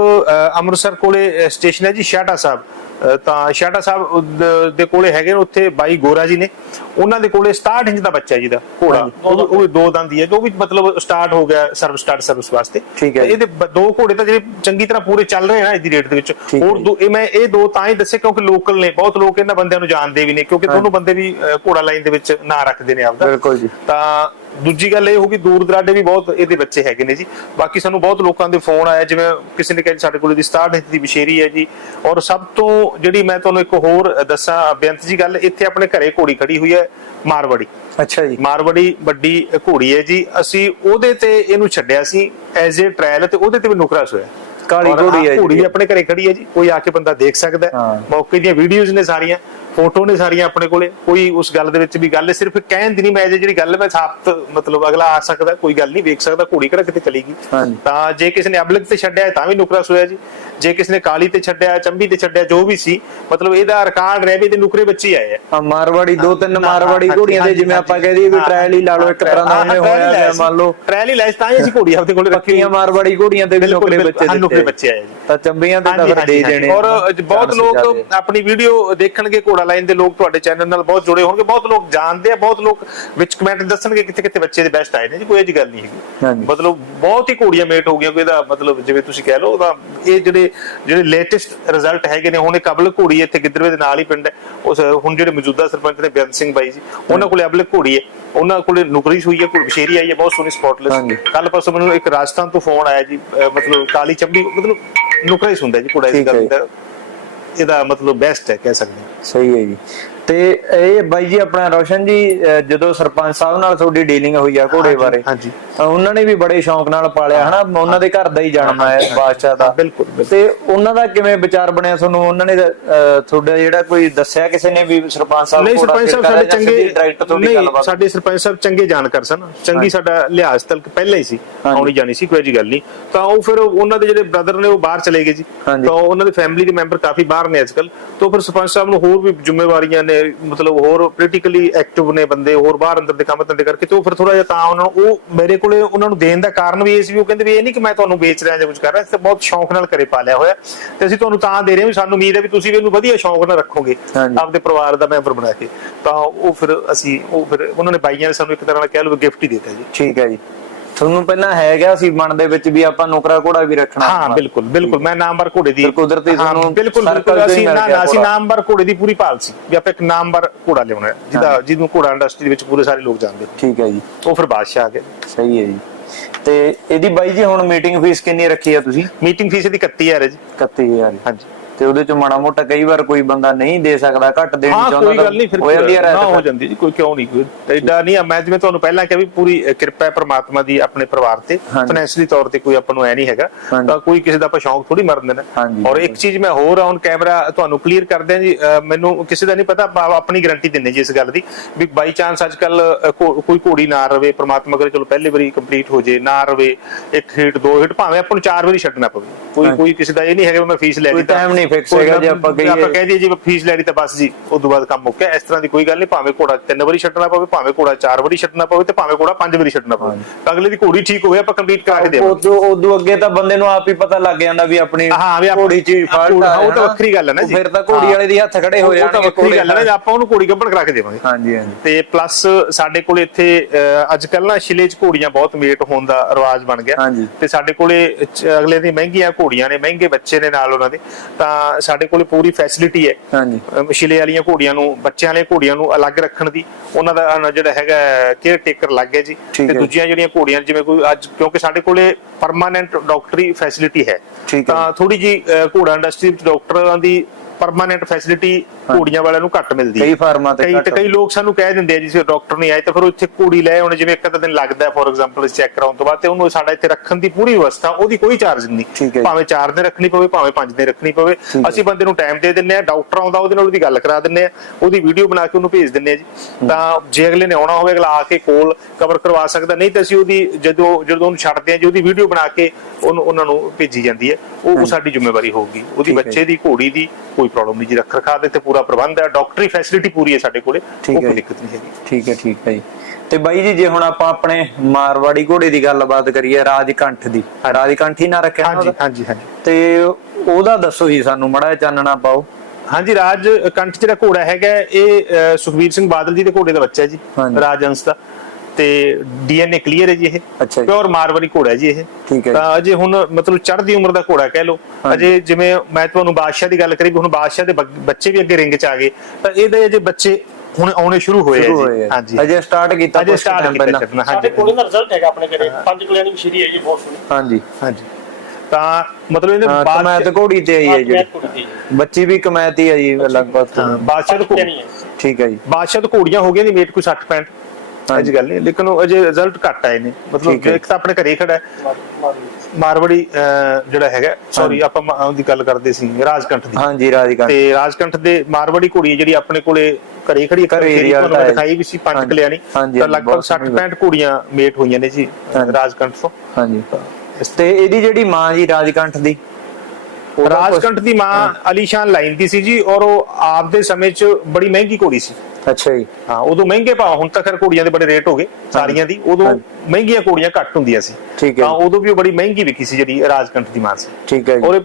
ਅੰਮ੍ਰਿਤਸਰ ਕੋਲੇ ਸਟੇਸ਼ਨ ਹੈ ਜੀ ਸ਼ਾਟਾ ਸਾਹਿਬ। ਤਾਂ ਸ਼ਾਟਾ ਸਾਹਿਬ ਦੇ ਕੋਲੇ ਹੈਗੇ ਨੇ ਉੱਥੇ ਬਾਈ ਗੋਰਾ ਜੀ ਨੇ। ਉਹਨਾਂ ਦੇ ਕੋਲੇ 67 ਇੰਚ ਦਾ ਬੱਚਾ ਜੀ ਦਾ ਘੋੜਾ। ਉਹ ਦੋ ਦੰਦ ਹੀ ਹੈ ਉਹ ਵੀ ਮਤਲਬ ਸਟਾਰਟ ਹੋ ਗਿਆ ਸਰਵ ਸਟਾਰਟ ਸਰਵਿਸ ਵਾਸਤੇ। ਠੀਕ ਹੈ ਜੀ। ਇਹਦੇ ਦੋ ਘੋੜੇ ਤਾਂ ਜਿਹੜੇ ਚੰਗੀ ਤਰ੍ਹਾਂ ਪੂਰੇ ਚੱਲ ਰਹੇ ਨਾ ਇਸ ਦੀ ਰੇਟ ਦੇ ਵਿੱਚ ਹੋਰ ਇਹ ਮੈਂ ਇਹ ਦੋ ਤਾਂ ਹੀ ਦੱਸੇ ਕਿਉਂਕਿ ਲੋਕਲ ਨੇ ਬਹੁਤ ਲੋਕ ਇਹਨਾਂ ਬੰਦਿਆਂ ਨੂੰ ਜਾਣਦੇ ਵੀ ਨੇ ਕਿਉਂਕਿ ਦੋਨੋਂ ਬੰਦੇ ਵੀ ਘੋੜਾ ਲਾਈਨ ਦੇ ਵਿੱਚ ਨਾਂ ਰੱਖਦੇ ਨੇ ਆਪਦਾ। ਬਿਲਕੁਲ ਜੀ। ਤਾਂ ਦੂਜੀ ਗੱਲ ਇਹ ਹੋ ਗਈ ਦੂਰ ਦਰਾਡੇ ਵੀ ਬਹੁਤ ਇਹਦੇ ਬੱਚੇ ਹੈਗੇ ਨੇ ਜੀ। ਬਾਕੀ ਸਾਨੂੰ ਬਹੁਤ ਲੋਕਾਂ ਦੇ ਫੋਨ ਆਇਆ ਜਿਵੇਂ ਕਿਸੇ ਨੇ ਕਿਹਾ ਸਾਡੇ ਕੋਲ ਦੀ 67 ਇੰਚ ਦੀ ਬਸ਼ੇਰੀ ਹੈ ਜੀ। ਔਰ ਸਭ ਤੋਂ ਜਿਹੜੀ ਮੈਂ ਤੁਹਾਨੂੰ ਇੱਕ ਹੋਰ ਦੱਸਾਂ ਬੇਅੰਤ ਜੀ ਗੱਲ ਇੱਥੇ ਆਪਣੇ ਘਰੇ ਘੋੜੀ ਖੜੀ ਹੋਈ ਹੈ ਮਾਰਵਾੜੀ। ਅੱਛਾ ਜੀ। ਮਾਰਵਾੜੀ ਵੱਡੀ ਘੋੜੀ ਹੈ ਜੀ। ਅਸੀਂ ਉਹਦੇ ਤੇ ਇਹਨੂੰ ਛੱਡਿਆ ਸੀ ਐਜ਼ ਅ ਟ੍ਰਾਇਲ ਤੇ ਉਹਦੇ ਤੇ ਵੀ ਨੁਕਰਾਸ ਹੋਇਆ ਕਾਲੀ ਘੋੜੀ ਹੈ ਜੀ। ਘੋੜੀ ਆਪਣੇ ਘਰੇ ਖੜੀ ਹੈ ਜੀ ਕੋਈ ਆ ਕੇ ਬੰਦਾ ਦੇਖ ਸਕਦਾ। ਮੌਕੇ ਦੀਆਂ ਵੀਡੀਓਜ਼ ਨੇ ਸਾਰੀਆਂ। ਫੋਟੋ ਨੇ ਸਾਰੀਆਂ ਆਪਣੇ ਕੋਲੇ ਕੋਈ ਉਸ ਗੱਲ ਦੇ ਵਿੱਚ ਵੀ ਗੱਲ ਹੈ ਸਿਰਫ ਕਹਿਣ ਦੀ ਨਹੀਂ ਮੈਂ ਜਿਹੜੀ ਗੱਲ ਮੈਂ ਸਾਬਤ ਮਤਲਬ ਅਗਲਾ ਆ ਸਕਦਾ ਕੋਈ ਗੱਲ ਨਹੀਂ ਵੇਖ ਸਕਦਾ ਘੋੜੀ ਕਿਹੜਾ ਕਿਤੇ ਚਲੀ ਗਈ। ਤਾਂ ਜੇ ਕਿਸੇ ਨੇ ਅਬਲਕ ਤੇ ਛੱਡਿਆ ਤਾਂ ਵੀ ਨੁਕਰਾਸ ਹੋਇਆ ਜੀ ਜੇ ਕਿਸੇ ਨੇ ਕਾਲੀ ਤੇ ਛੱਡਿਆ ਚੰਬੀ ਤੇ ਛੱਡਿਆ ਜੋ ਵੀ ਸੀ ਮਤਲਬ ਇਹਦਾ ਰਿਕਾਰਡ ਰਹਿ ਵੀ ਤੇ ਨੁਕਰੇ ਬੱਚੇ ਹੀ ਆਏ ਆ ਆ ਮਾਰਵਾੜੀ ਦੋ ਤਿੰਨ ਮਾਰਵਾੜੀ ਘੋੜੀਆਂ ਦੇ ਜਿਵੇਂ ਆਪਾਂ ਹਾਂਜੀ। ਕਹਿ ਦਈਏ ਵੀ ਟ੍ਰਾਇਲ ਹੀ ਲਾ ਲਓ ਇੱਕ ਤਰ੍ਹਾਂ ਦਾ ਉਹਨੇ ਹੋਇਆ। ਮੰਨ ਲਓ ਟ੍ਰਾਇਲ ਹੀ ਲਾਇਸ ਤਾਂ ਹੀ ਅਸੀਂ ਘੋੜੀ ਆਪਦੇ ਕੋਲ ਰੱਖੀ ਪੱਕੀਆਂ ਮਾਰਵਾੜੀ ਘੋੜੀਆਂ ਵੀ ਬਿਲਕੁਲ, ਨੌਕਰੇ ਬੱਚੇ ਦਿੱਤੇ ਨੌਕਰੇ ਬੱਚੇ ਆਏ ਜੀ। ਤਾਂ ਚੰਬੀਆਂ ਹਾਂਜੀ, ਫਿਰ ਦੇ ਦੇਣੇ ਔਰ ਬਹੁਤ ਲੋਕ। ਆਪਣੀ ਵੀਡੀਓ ਦੇਖਣਗੇ ਘੋੜਾ ਲਾਈਨ ਦੇ ਲੋਕ ਤੁਹਾਡੇ ਚੈਨਲ ਨਾਲ ਬਹੁਤ ਜੁੜੇ ਹੋਣਗੇ। ਬਹੁਤ ਲੋਕ ਜਾਣਦੇ ਆ ਬਹੁਤ ਲੋਕ ਵਿੱਚ ਕਮੈਂਟ ਦੱਸਣਗੇ ਕਿੱਥੇ ਕਿੱਥੇ ਬੱਚੇ ਦੇ ਬੈਸਟ ਆਏ ਨੇ। ਜੀ ਕੋਈ ਅਜੀ ਗੱਲ ਨਹੀਂ ਹੈਗੀ। ਮਤਲਬ ਬਹੁਤ ਹੀ ਘੋੜੀਆਂ ਮੇਟ ਹੋ ਗਈਆਂ ਕੋਈ ਇਹਦਾ ਮਤਲਬ ਜਿਵੇਂ ਤੁਸੀਂ ਕਹਿ ਲਓ ਉਹਦਾ ਇਹ ਜਿਹੜੇ ਜਿਹੜੇ ਲੇਟੈਸਟ ਰਿਜ਼ਲਟ ਹੈਗੇ ਨੇ ਹੁਣ ਇਹ ਕਬਲ ਘੋੜੀ ਇੱਥੇ ਗਿੱਦਰਵੇ ਦੇ ਨਾਲ ਹੀ ਪਿੰਡ ਹੈ। ਉਸ ਹੁਣ ਜਿਹੜੇ ਮੌਜੂਦਾ ਸਰਪੰਚ ਨੇ ਬੇਅੰਤ ਸਿੰਘ ਬਾਈ ਜੀ ਉਹਨਾਂ ਕੋਲੇ ਅਬਲ ਘੋੜੀ ਹੈ। ਉਹਨਾਂ ਕੋਲੇ ਨੁਕਰੀ ਹੋਈ ਹੈ ਘੋੜੀ ਬਸ਼ੇਰੀ ਆਈ ਹੈ ਬਹੁਤ ਸੋਹਣੀ ਸਪੌਟਲੈਸ। ਕੱਲ ਪਰਸੋਂ ਮੈਨੂੰ ਇੱਕ ਰਾਜਸਥਾਨ ਤੋਂ ਫੋਨ ਆਇਆ ਜੀ ਮਤਲਬ ਕਾਲੀ ਚੰਬੀ ਮਤਲਬ ਨੁਕਰਾ ਹੀ ਹੁੰਦਾ ਜੀ ਘੋੜਾ ਇਸ ਗੱਲ। ਦਾ। ਇਹਦਾ ਮਤਲਬ ਬੈਸਟ ਹੈ ਕਹਿ ਸਕਦੇ ਹਾਂ। ਸਹੀ ਹੈ ਜੀ। ਤੇ ਇਹ ਬਾਈ ਜੀ ਆਪਣਾ ਰੋਸ਼ਨ ਜੀ ਜਦੋਂ ਸਰਪੰਚ ਸਾਹਿਬ ਨਾਲ ਤੁਹਾਡੀ ਡੀਲਿੰਗ ਹੋਈ ਆ ਘੋੜੇ ਬਾਰੇ ਹਾਂਜੀ। ਤਾਂ ਉਹਨਾਂ ਨੇ ਵੀ ਬੜੇ ਸ਼ੌਂਕ ਨਾਲ ਪਾਲਿਆ ਹਨਾ ਉਹਨਾਂ ਦੇ ਘਰ ਦਾ ਹੀ ਜਨਮ ਹੈ ਬਾਦਸ਼ਾਹ ਦਾ ਬਿਲਕੁਲ। ਤੇ ਉਹਨਾਂ ਦਾ ਕਿਵੇਂ ਵਿਚਾਰ ਬਣਿਆ ਤੁਹਾਨੂੰ ਉਹਨਾਂ ਨੇ ਤੁਹਾਡਾ ਜਿਹੜਾ ਕੋਈ ਦੱਸਿਆ ਕਿਸੇ ਨੇ ਵੀ ਸਰਪੰਚ ਸਾਹਿਬ ਨਹੀਂ ਸਰਪੰਚ ਸਾਹਿਬ ਸਾਡੇ ਚੰਗੇ direct ਤੁਹਾਡੀ ਨਹੀਂ ਗੱਲਬਾਤ? ਸਾਡੇ ਸਰਪੰਚ ਸਾਹਿਬ ਚੰਗੇ ਜਾਣਕਾਰ ਸਨ ਚੰਗੀ ਸਾਡਾ ਲਿਹਾਜ਼ ਤਲਕ ਪਹਿਲਾਂ ਹੀ ਸੀ। ਆਉਣੀ ਜਾਣੀ ਸੀ ਕੋਈ ਜੀ ਗੱਲ ਨਹੀਂ ਤਾਂ ਉਹ ਫਿਰ ਉਹਨਾਂ ਦੇ ਜਿਹੜੇ ਬ੍ਰਦਰ ਨੇ ਉਹ ਬਾਹਰ ਚਲੇ ਗਏ ਜੀ। ਤਾਂ ਉਹਨਾਂ ਦੇ ਫੈਮਿਲੀ ਦੇ ਮੈਂਬਰ ਕਾਫੀ ਬਾਹਰ ਨੇ ਅੱਜਕੱਲ ਤਾਂ ਫਿਰ ਸਰਪੰਚ ਸਾਹਿਬ ਨੂੰ ਹੋਰ ਵੀ ਜ਼ਿੰਮੇਵਾਰੀਆਂ ਨੇ ਮਤਲਬ ਹੋਰ ਪੋਲੀਟੀਕਲੀ ਐਕਟਿਵ ਨੇ ਬੰਦੇ ਹੋਰ ਬਾਹਰ ਅੰਦਰ ਦੇ ਕੰਮ ਧੰਦੇ ਕਰਕੇ ਤੇ ਉਹ ਫਿਰ ਥੋੜਾ ਜਿਹਾ ਤਾਂ ਉਹਨਾਂ ਨੂੰ ਉਹ ਮੇਰੇ ਕੋਲੇ ਉਹਨਾਂ ਨੂੰ ਦੇਣ ਦਾ ਕਾਰਨ ਵੀ ਇਹ ਸੀ ਵੀ ਉਹ ਕਹਿੰਦੇ ਵੀ ਇਹ ਨਹੀਂ ਕਿ ਮੈਂ ਤੁਹਾਨੂੰ ਵੇਚ ਰਿਹਾ ਜਾਂ ਕੁਝ ਕਰ ਰਿਹਾ ਇਸ ਤੇ ਬਹੁਤ ਸ਼ੌਂਕ ਨਾਲ ਘਰੇ ਪਾਲਿਆ ਹੋਇਆ। ਤੇ ਅਸੀਂ ਤੁਹਾਨੂੰ ਤਾਂ ਦੇ ਰਹੇ ਹਾਂ ਵੀ ਸਾਨੂੰ ਉਮੀਦ ਹੈ ਵੀ ਤੁਸੀਂ ਵੀ ਇਹਨੂੰ ਵਧੀਆ ਸ਼ੌਂਕ ਨਾਲ ਰੱਖੋਗੇ। ਆਪਦੇ ਪਰਿਵਾਰ ਦਾ ਮੈਂਬਰ ਬਣਾ ਕੇ। ਤਾਂ ਉਹ ਫਿਰ ਅਸੀਂ ਉਹ ਫਿਰ ਉਹਨਾਂ ਨੇ ਬਾਈਆਂ ਨੇ ਸਾਨੂੰ ਇੱਕ ਤਰ੍ਹਾਂ ਨਾਲ ਕਹਿ ਲਓ ਗਿਫਟ ਹੀ ਦਿੱਤਾ ਜੀ। ਠੀਕ ਹੈ ਜੀ। ਤੁਹਾਨੂੰ ਪਹਿਲਾਂ ਹੈਗਾ ਸੀ ਮਨ ਦੇ ਵਿੱਚ ਵੀ ਆਪਾਂ ਨੁਕਰਾ ਘੋੜਾ ਵੀ ਰੱਖਣਾ ਹਾਂ ਬਿਲਕੁਲ ਬਿਲਕੁਲ। ਮੈਂ ਨਾਮਵਰ ਘੋੜੇ ਦੀ ਕੁਦਰਤੀ ਤੁਹਾਨੂੰ ਬਿਲਕੁਲ ਅਸੀਂ ਨਾ ਅਸੀਂ। ਨਾਮਵਰ ਘੋੜੇ ਦੀ ਪੂਰੀ ਭਾਲ ਸੀ ਵੀ ਆਪਾਂ ਇੱਕ ਨਾਮਵਰ ਘੋੜਾ ਲਿਆਉਣਾ ਹੈ ਜਿਹਦਾ ਜਿਹਨੂੰ ਘੋੜਾ ਇੰਡਸਟਰੀ ਦੇ ਵਿੱਚ ਪੂਰੇ ਸਾਰੇ ਲੋਕ ਜਾਣਦੇ। ਠੀਕ ਹੈ ਜੀ। ਉਹ ਫਿਰ ਬਾਦਸ਼ਾਹ ਆ ਗਏ। ਸਹੀ ਹੈ ਜੀ। ਤੇ ਇਹਦੀ ਬਾਈ ਜੀ ਹੁਣ ਮੀਟਿੰਗ ਫੀਸ ਕਿੰਨੀ ਰੱਖੀ ਆ ਤੁਸੀਂ? ਮੀਟਿੰਗ ਫੀਸ ਇਹਦੀ 31000 ਹੈ ਜੀ। 31000 ਹਾਂਜੀ। ਤੇ ਉਹਦੇ ਚ ਮਾੜਾ ਮੋਟਾ ਕਈ ਵਾਰ ਕੋਈ ਬੰਦਾ ਨਹੀਂ ਦੇ ਸਕਦਾ ਘੱਟ ਦੇਣੀ ਚਾਹੁੰਦਾ ਕੋਈ ਗੱਲ ਨਹੀਂ ਫਿਰ ਹੋ ਜਾਂਦੀ ਨਾ ਹੋ ਜੀ ਕੋਈ ਕਿਉਂ ਨਹੀਂ ਕੋਈ ਐਡਾ ਨਹੀਂ ਆ, ਮੈਂ ਜਿਵੇਂ ਤੁਹਾਨੂੰ ਪਹਿਲਾਂ ਕਿਹਾ ਵੀ ਪੂਰੀ ਕਿਰਪਾ ਹੈ ਪ੍ਰਮਾਤਮਾ ਦੀ ਆਪਣੇ ਪਰਿਵਾਰ ਤੇ। ਫਾਈਨੈਂਸ਼ਲੀ ਤੌਰ ਤੇ ਕੋਈ ਆਪਾਂ ਨੂੰ ਐ ਨਹੀਂ ਹੈਗਾ। ਤਾਂ ਕੋਈ ਕਿਸੇ ਦਾ ਆਪਾਂ ਸ਼ੌਂਕ ਥੋੜੀ ਮਰਨ ਦੇਣਾ ਔਰ ਇੱਕ। ਚੀਜ਼ ਮੈਂ ਹੋਰ ਔਨ ਕੈਮਰਾ ਤੁਹਾਨੂੰ ਕਲੀਅਰ ਕਰ ਦਿਆਂ ਜੀ ਮੈਨੂੰ ਕਿਸੇ ਦਾ ਨਹੀਂ ਪਤਾ ਆਪਾਂ ਆਪਣੀ ਗਾਰੰਟੀ ਦਿੰਨੇ ਜੀ ਇਸ ਗੱਲ ਦੀ ਵੀ ਬਾਈ ਚਾਂਸ ਅੱਜ ਕੱਲ ਕੋਈ ਘੋੜੀ ਨਾ ਰਵੇ ਪ੍ਰਮਾਤਮਾ ਕਰੇ ਚਲੋ ਪਹਿਲੀ ਵਾਰੀ ਕੰਪਲੀਟ ਹੋ ਜੇ ਨਾ ਰਵੇ ਇੱਕ ਹਿੱਟ ਦੋ ਹਿੱਟ ਭਾਵੇਂ ਆਪਾਂ ਨੂੰ ਚਾਰ ਵਾਰੀ ਛੱਡਣਾ ਪਵੇ ਕੋਈ। ਕੋਈ ਕਿਸੇ ਦਾ ਇਹ ਨਹੀਂ ਹੈਗਾ ਮੈਂ ਫੀਸ ਲੈ ਲਈ ਤਾਂ- time ਨਹੀਂ ਕੋਈ ਹੈਗਾ ਜੇ ਆਪਾਂ ਕਹੀਏ- ਆਪਾਂ ਕਹਿ ਦਈਏ ਜੀ ਫੀਸ ਲੈ ਲਈ ਤਾਂ ਬਸ ਜੀ ਉਸ ਤੋਂ ਬਾਅਦ ਕੰਮ ਮੁੱਕਿਆ ਇਸ ਤਰ੍ਹਾਂ ਦੀ ਕੋਈ ਗੱਲ ਨਹੀਂ ਭਾਵੇਂ ਘੋੜਾ ਤਿੰਨ ਵਾਰੀ ਛੱਡਣਾ ਪਵੇ ਭਾਵੇਂ ਘੋੜਾ ਚਾਰ ਵਾਰੀ ਛੱਡਣਾ ਪਵੇ ਤੇ ਭਾਵੇਂ ਘੋੜਾ ਪੰਜ ਵਾਰੀ ਛੱਡਣਾ ਪਵੇ। ਅਗਲੇ ਦੀ ਘੋੜੀ ਠੀਕ ਹੋਵੇ ਆਪਾਂ ਕੰਪਲੀਟ ਕਰਾ ਕੇ ਦੇਵਾਂਗੇ। ਉਦੋਂ ਉਦੋਂ ਅੱਗੇ ਤਾਂ ਬੰਦੇ ਨੂੰ ਆਪ ਹੀ ਪਤਾ ਲੱਗ ਜਾਂਦਾ ਵੀ ਆਪਣੀ ਘੋੜੀ ਚ ਫਾਲਟ ਆ ਉਹ ਤਾਂ। ਵੱਖਰੀ ਗੱਲ ਹੈ ਨਾ ਜੀ। ਫਿਰ ਤਾਂ ਘੋੜੀ ਵਾਲੇ ਦੀ ਹੱਥ ਖੜੇ ਹੋ ਉਹ ਤਾਂ ਜਾਣਗੇ ਵੱਖਰੀ ਗੱਲ ਹੈ ਨਾ ਜੀ, ਆਪਾਂ ਉਹਨੂੰ ਘੋੜੀ ਗੱਭਣ ਕਰਾ ਕੇ ਦੇਵਾਂਗੇ। ਹਾਂਜੀ ਹਾਂਜੀ। ਤੇ ਪਲੱਸ ਸਾਡੇ ਕੋਲ ਇੱਥੇ ਅੱਜ ਕੱਲ ਨਾ ਸ਼ਿਲੇ 'ਚ ਘੋੜੀਆਂ ਬਹੁਤ ਮੇਟ ਹੋਣ ਦਾ ਰਿਵਾਜ ਬਣ ਗਿਆ। ਤੇ ਸਾਡੇ ਕੋਲੇ ਅਗਲੇ ਦੀ ਮਹਿੰਗੀਆਂ ਘੋੜੀਆਂ ਨੇ ਮਹਿੰਗੇ ਬੱਚੇ ਨੇ ਨਾਲ ਉਹਨਾਂ ਦੇ। ਤਾਂ ਸਾਡੇ ਕੋਲੇ ਪੂਰੀ ਫੈਸਿਲਿਟੀ ਹੈ ਹਾਂਜੀ ਅਮ ਸ਼ਿਲੇ ਵਾਲੀਆਂ ਘੋੜੀਆਂ ਨੂੰ ਬੱਚਿਆਂ ਵਾਲੀਆਂ ਘੋੜੀਆਂ ਨੂੰ ਅਲੱਗ ਰੱਖਣ ਦੀ ਉਹਨਾਂ ਦਾ ਜਿਹੜਾ ਹੈਗਾ ਕੇਅਰ ਟੇਕਰ ਲੱਗ ਗਿਆ ਜੀ ਤੇ। ਦੂਜੀਆਂ ਜਿਹੜੀਆਂ ਘੋੜੀਆਂ ਜਿਵੇਂ ਕੋਈ ਅੱਜ ਕਿਉਂਕਿ ਸਾਡੇ ਕੋਲੇ ਪਰਮਾਨੈਂਟ ਡਾਕਟਰੀ ਫੈਸਿਲਿਟੀ ਹੈ। ਤਾਂ ਥੋੜੀ ਜੀ ਘੋੜਾ ਇੰਡਸਟਰੀ ਵਿੱਚ ਡਾਕਟਰਾਂ ਦੀ ਪਰਮਾਨੈਂਟ ਫੈਸਿਲਿਟੀ ਘੋੜੀਆਂ ਵਾਲਿਆਂ ਨੂੰ ਘੱਟ ਮਿਲਦੀ ਹੈ। ਕਈ ਫਾਰਮਾਂ ਤੇ ਕਈ ਤੇ ਕਈ ਲੋਕ ਸਾਨੂੰ ਕਹਿ ਦਿੰਦੇ ਆ ਜੀ ਜੇ ਡਾਕਟਰ ਨਹੀਂ ਆਏ ਤਾਂ ਫਿਰ ਉਹ ਇੱਥੇ ਘੋੜੀ ਲੈ ਆਉਣ ਜਿਵੇਂ ਇੱਕ ਅੱਧਾ ਦਿਨ ਲੱਗਦਾ ਫੋਰ ਐਗਜ਼ਾਮਪਲ ਚੈੱਕ ਕਰਾਉਣ ਤੋਂ ਬਾਅਦ ਤੇ ਉਹਨੂੰ ਸਾਡਾ ਇੱਥੇ ਰੱਖਣ ਦੀ ਪੂਰੀ ਵਿਵਸਥਾ ਉਹਦੀ ਕੋਈ ਚਾਰਜ ਨਹੀਂ। ਭਾਵੇਂ 4 ਦਿਨ ਰੱਖਣੀ ਪਵੇ ਭਾਵੇਂ 5 ਦਿਨ ਰੱਖਣੀ ਪਵੇ। ਅਸੀਂ ਬੰਦੇ ਨੂੰ ਟਾਈਮ ਦੇ ਦਿੰਨੇ ਆ ਡਾਕਟਰ ਆਉਂਦਾ ਉਹਦੇ ਨਾਲ ਉਹਦੀ ਗੱਲ ਕਰਾ ਦਿੰਨੇ ਆ ਉਹਦੀ ਵੀਡੀਓ ਬਣਾ ਕੇ ਉਹਨੂੰ ਭੇਜ ਦਿੰਨੇ ਆ ਜੀ। ਤਾਂ ਜੇ ਅਗਲੇ ਨੇ ਆਉਣਾ ਹੋਵੇ ਅਗਲਾ ਆ ਕੇ ਕੋਲ ਕਵਰ ਕਰਵਾ ਸਕਦਾ ਨਹੀਂ ਤਾਂ ਅਸੀਂ ਉਹਦੀ ਜਦੋਂ ਜਦੋਂ ਉਹਨੂੰ ਛੱਡਦੇ ਆ ਜੀ ਉਹਦੀ ਵੀਡੀਓ ਬਣਾ ਕੇ ਉਹਨੂੰ ਉਹਨਾਂ ਨੂੰ ਭੇਜੀ ਜਾਂਦੀ ਹੈ ਉਹ ਸਾਡੀ ਜ਼ਿੰਮੇਵਾਰੀ ਹੋਊਗੀ। ਉਹਦੀ ਬੱਚੇ ਦੀ ਘੋੜੀ ਦੀ ਕੋਈ ਪ੍ਰੋਬਲਮ ਨਹੀਂ ਜੀ ਰੱਖ ਰਖਾ ਦੇ ਤੇ ਪੂਰਾ ਪ੍ਰਬੰਧ ਹੈ ਡਾਕਟਰੀ ਫੈਸਿਲਿਟੀ ਪੂਰੀ ਹੈ ਸਾਡੇ ਕੋਲੇ ਠੀਕ ਹੈ। ਦਿੱਕਤ ਨਹੀਂ ਹੈਗੀ। ਠੀਕ ਹੈ ਠੀਕ ਹੈ ਜੀ। ਤੇ ਬਾਈ ਜੀ ਜੇ ਹੁਣ ਆਪਾਂ ਆਪਣੇ ਮਾਰਵਾੜੀ ਘੋੜੇ ਦੀ ਗੱਲਬਾਤ ਕਰੀਏ ਰਾਜਕੰਠ ਦੀ। ਰਾਜਕੰਠ ਹੀ ਨਾ ਰੱਖਿਆ ਹਾਂਜੀ? ਹਾਂਜੀ ਹਾਂਜੀ। ਤੇ ਉਹਦਾ ਦੱਸੋ ਜੀ ਸਾਨੂੰ ਮੜਾ ਚਾਨਣਾ ਪਾਓ। ਹਾਂਜੀ ਰਾਜ ਕੰਠ ਜਿਹੜਾ ਘੋੜਾ ਹੈਗਾ ਇਹ ਅਹ, ਸੁਖਬੀਰ ਸਿੰਘ ਬਾਦਲ ਜੀ ਦੇ ਘੋੜੇ ਦਾ ਬੱਚਾ ਹੈ ਜੀ। ਰਾਜ ਅੰਸ਼ ਦਾ। ਤੇ ਡੀਐਨਏ ਕਲੀਅਰ ਹੈ ਜੀ ਇਹ। ਅੱਛਾ ਜੀ। ਪਿਓਰ ਮਾਰਵਾੜੀ ਘੋੜਾ ਹੈ ਜੀ ਇਹ। ਠੀਕ ਹੈ ਜੀ। ਤਾਂ ਅਜੇ ਹੁਣ ਮਤਲਬ ਚੜ੍ਹਦੀ ਉਮਰ ਦਾ ਘੋੜਾ ਕਹਿ ਲਓ। ਅਜੇ ਜਿਵੇਂ ਮੈਂ ਤੁਹਾਨੂੰ ਬਾਦਸ਼ਾਹ ਦੀ ਗੱਲ ਕਰੀ ਵੀ ਹੁਣ ਬਾਦਸ਼ਾਹ ਦੇ ਬੱਗ- ਬੱਚੇ ਵੀ ਅੱਗੇ ਰਿੰਗ 'ਚ ਆ ਗਏ। ਤਾਂ ਇਹਦੇ ਅਜੇ ਬੱਚੇ ਹੁਣ ਆਉਣੇ ਸ਼ੁਰੂ ਹੋਏ ਸ਼ੁਰੂ ਆ ਹੋਏ ਜੀ ਆ। ਹਾਂਜੀ। ਅਜੇ ਸਟਾਰਟ ਕੀਤਾ ਅਜੇ ਕੁਛ ਸਟਾਰਟ time ਕੀਤਾ ਪਹਿਲਾਂ। ਸਾਡੇ ਹਾਂਜੀ। ਕੋਲ ਦਾ ਰਿਜ਼ਲਟ ਹੈਗਾ ਆਪਣੇ ਘਰੇ। ਪੰਜ ਕਲਿਆਣੀ ਮਸ਼ੀਰੀ ਹੈ ਜੀ ਬਹੁਤ ਸੋਹਣੀ। ਹਾਂਜੀ। ਹਾਂਜੀ। ਤਾਂ ਮਤਲਬ ਇਹਦੇ ਹਾਂ ਬਾਅਦ ਕਮੈਤ ਘੋੜੀ ਤੇ ਆਈ ਹੈ ਮੈਂ ਜਿਹੜੀ। ਕੁੜੀ ਦੀ ਹੈ। ਬੱਚੀ ਵੀ ਕਮੈਤ ਹੀ ਹੈ ਜੀ ਲਗਭਗ। ਹਾਂ, ਬਾਦਸ਼ਾਹ ਦੇ ਪੰਜ ਘੋੜੇ। ਕਲਿਆਣੀ ਹੈ। ਠੀਕ ਹੈ ਜੀ। ਬਾਦਸ਼ਾਹ ਤੋਂ ਘੋੜੀਆਂ ਹੋ ਗਈਆਂ ਨੇ weight ਕੋਈ 60 65 ਹਾਂਜੀ। ਅੱਜ ਗੱਲ ਨਹੀਂ ਲੇਕਿਨ ਉਹ ਅਜੇ ਰਿਜ਼ਲਟ ਘੱਟ ਆਏ ਨੇ। ਮਤਲਬ। ਇੱਕ ਤਾਂ ਆਪਣੇ ਘਰੇ ਖੜਾ ਮਾਰਵੜੀ। ਜਿਹੜਾ ਹੈਗਾ ਸੌਰੀ ਆਪਾਂ ਉਹਦੀ ਗੱਲ ਕਰਦੇ ਸੀ ਰਾਜਕੰਠ ਦੀ। ਹਾਂਜੀ ਰਾਜਕੰਠ। ਤੇ ਰਾਜਕੰਠ ਦੇ ਮਾਰਵੜੀ ਘੋੜੀ ਜਿਹੜੀ ਆਪਣੇ ਕੋਲੇ ਘਰੇ ਖੜੀ ਘਰੇ ਤੁਹਾਨੂੰ ਦਿਖਾਈ ਵੀ ਸੀ ਪੰਜ ਕਲਿਆਣੀ ਤਾਂ ਲਗਭਗ ਬਹੁਤ 60 ਸੋਹਣੀ 65 ਘੋੜੀਆਂ ਮੇਟ ਹੋਈਆਂ ਨੇ ਜੀ। ਰਾਜਕੰਠ ਤੋਂ। ਹਾਂਜੀ। ਤੇ ਇਹਦੀ ਜਿਹੜੀ ਮਾਂ ਜੀ ਰਾਜਕੰਠ ਦੀ? ਰਾਜਕੰਠ ਦੀ ਮਾਂ ਅਲੀਸ਼ਾਨ ਲਾਈਨ ਦੀ ਸੀ ਜੀ ਔਰ ਉਹ ਆਪ ਦੇ ਸਮੇਂ 'ਚ ਬੜੀ ਮਹਿੰਗੀ ਘੋੜੀ ਸੀ। ਅੱਛਾ ਜੀ। ਹਾਂ ਉਦੋਂ ਮਹਿੰਗੇ ਭਾਅ ਹੁਣ ਤਾਂ ਖੈਰ ਘੋੜੀਆਂ ਦੇ ਬੜੇ ਰੇਟ ਹੋ ਗਏ ਸਾਰੀਆਂ ਦੀ। ਉਦੋਂ ਮਹਿੰਗੀਆਂ ਘੋੜੀਆਂ ਘੱਟ ਹੁੰਦੀਆਂ ਸੀ। ਠੀਕ ਹੈ ਤਾਂ ਉਦੋਂ ਵੀ ਉਹ ਬੜੀ ਮਹਿੰਗੀ ਵਿਕੀ ਸੀ ਜਿਹੜੀ ਰਾਜਕੰਠ ਦੀ ਮਾਂ ਸੀ। ਠੀਕ ਹੈ ਜੀ। ਔਰ ਇਹ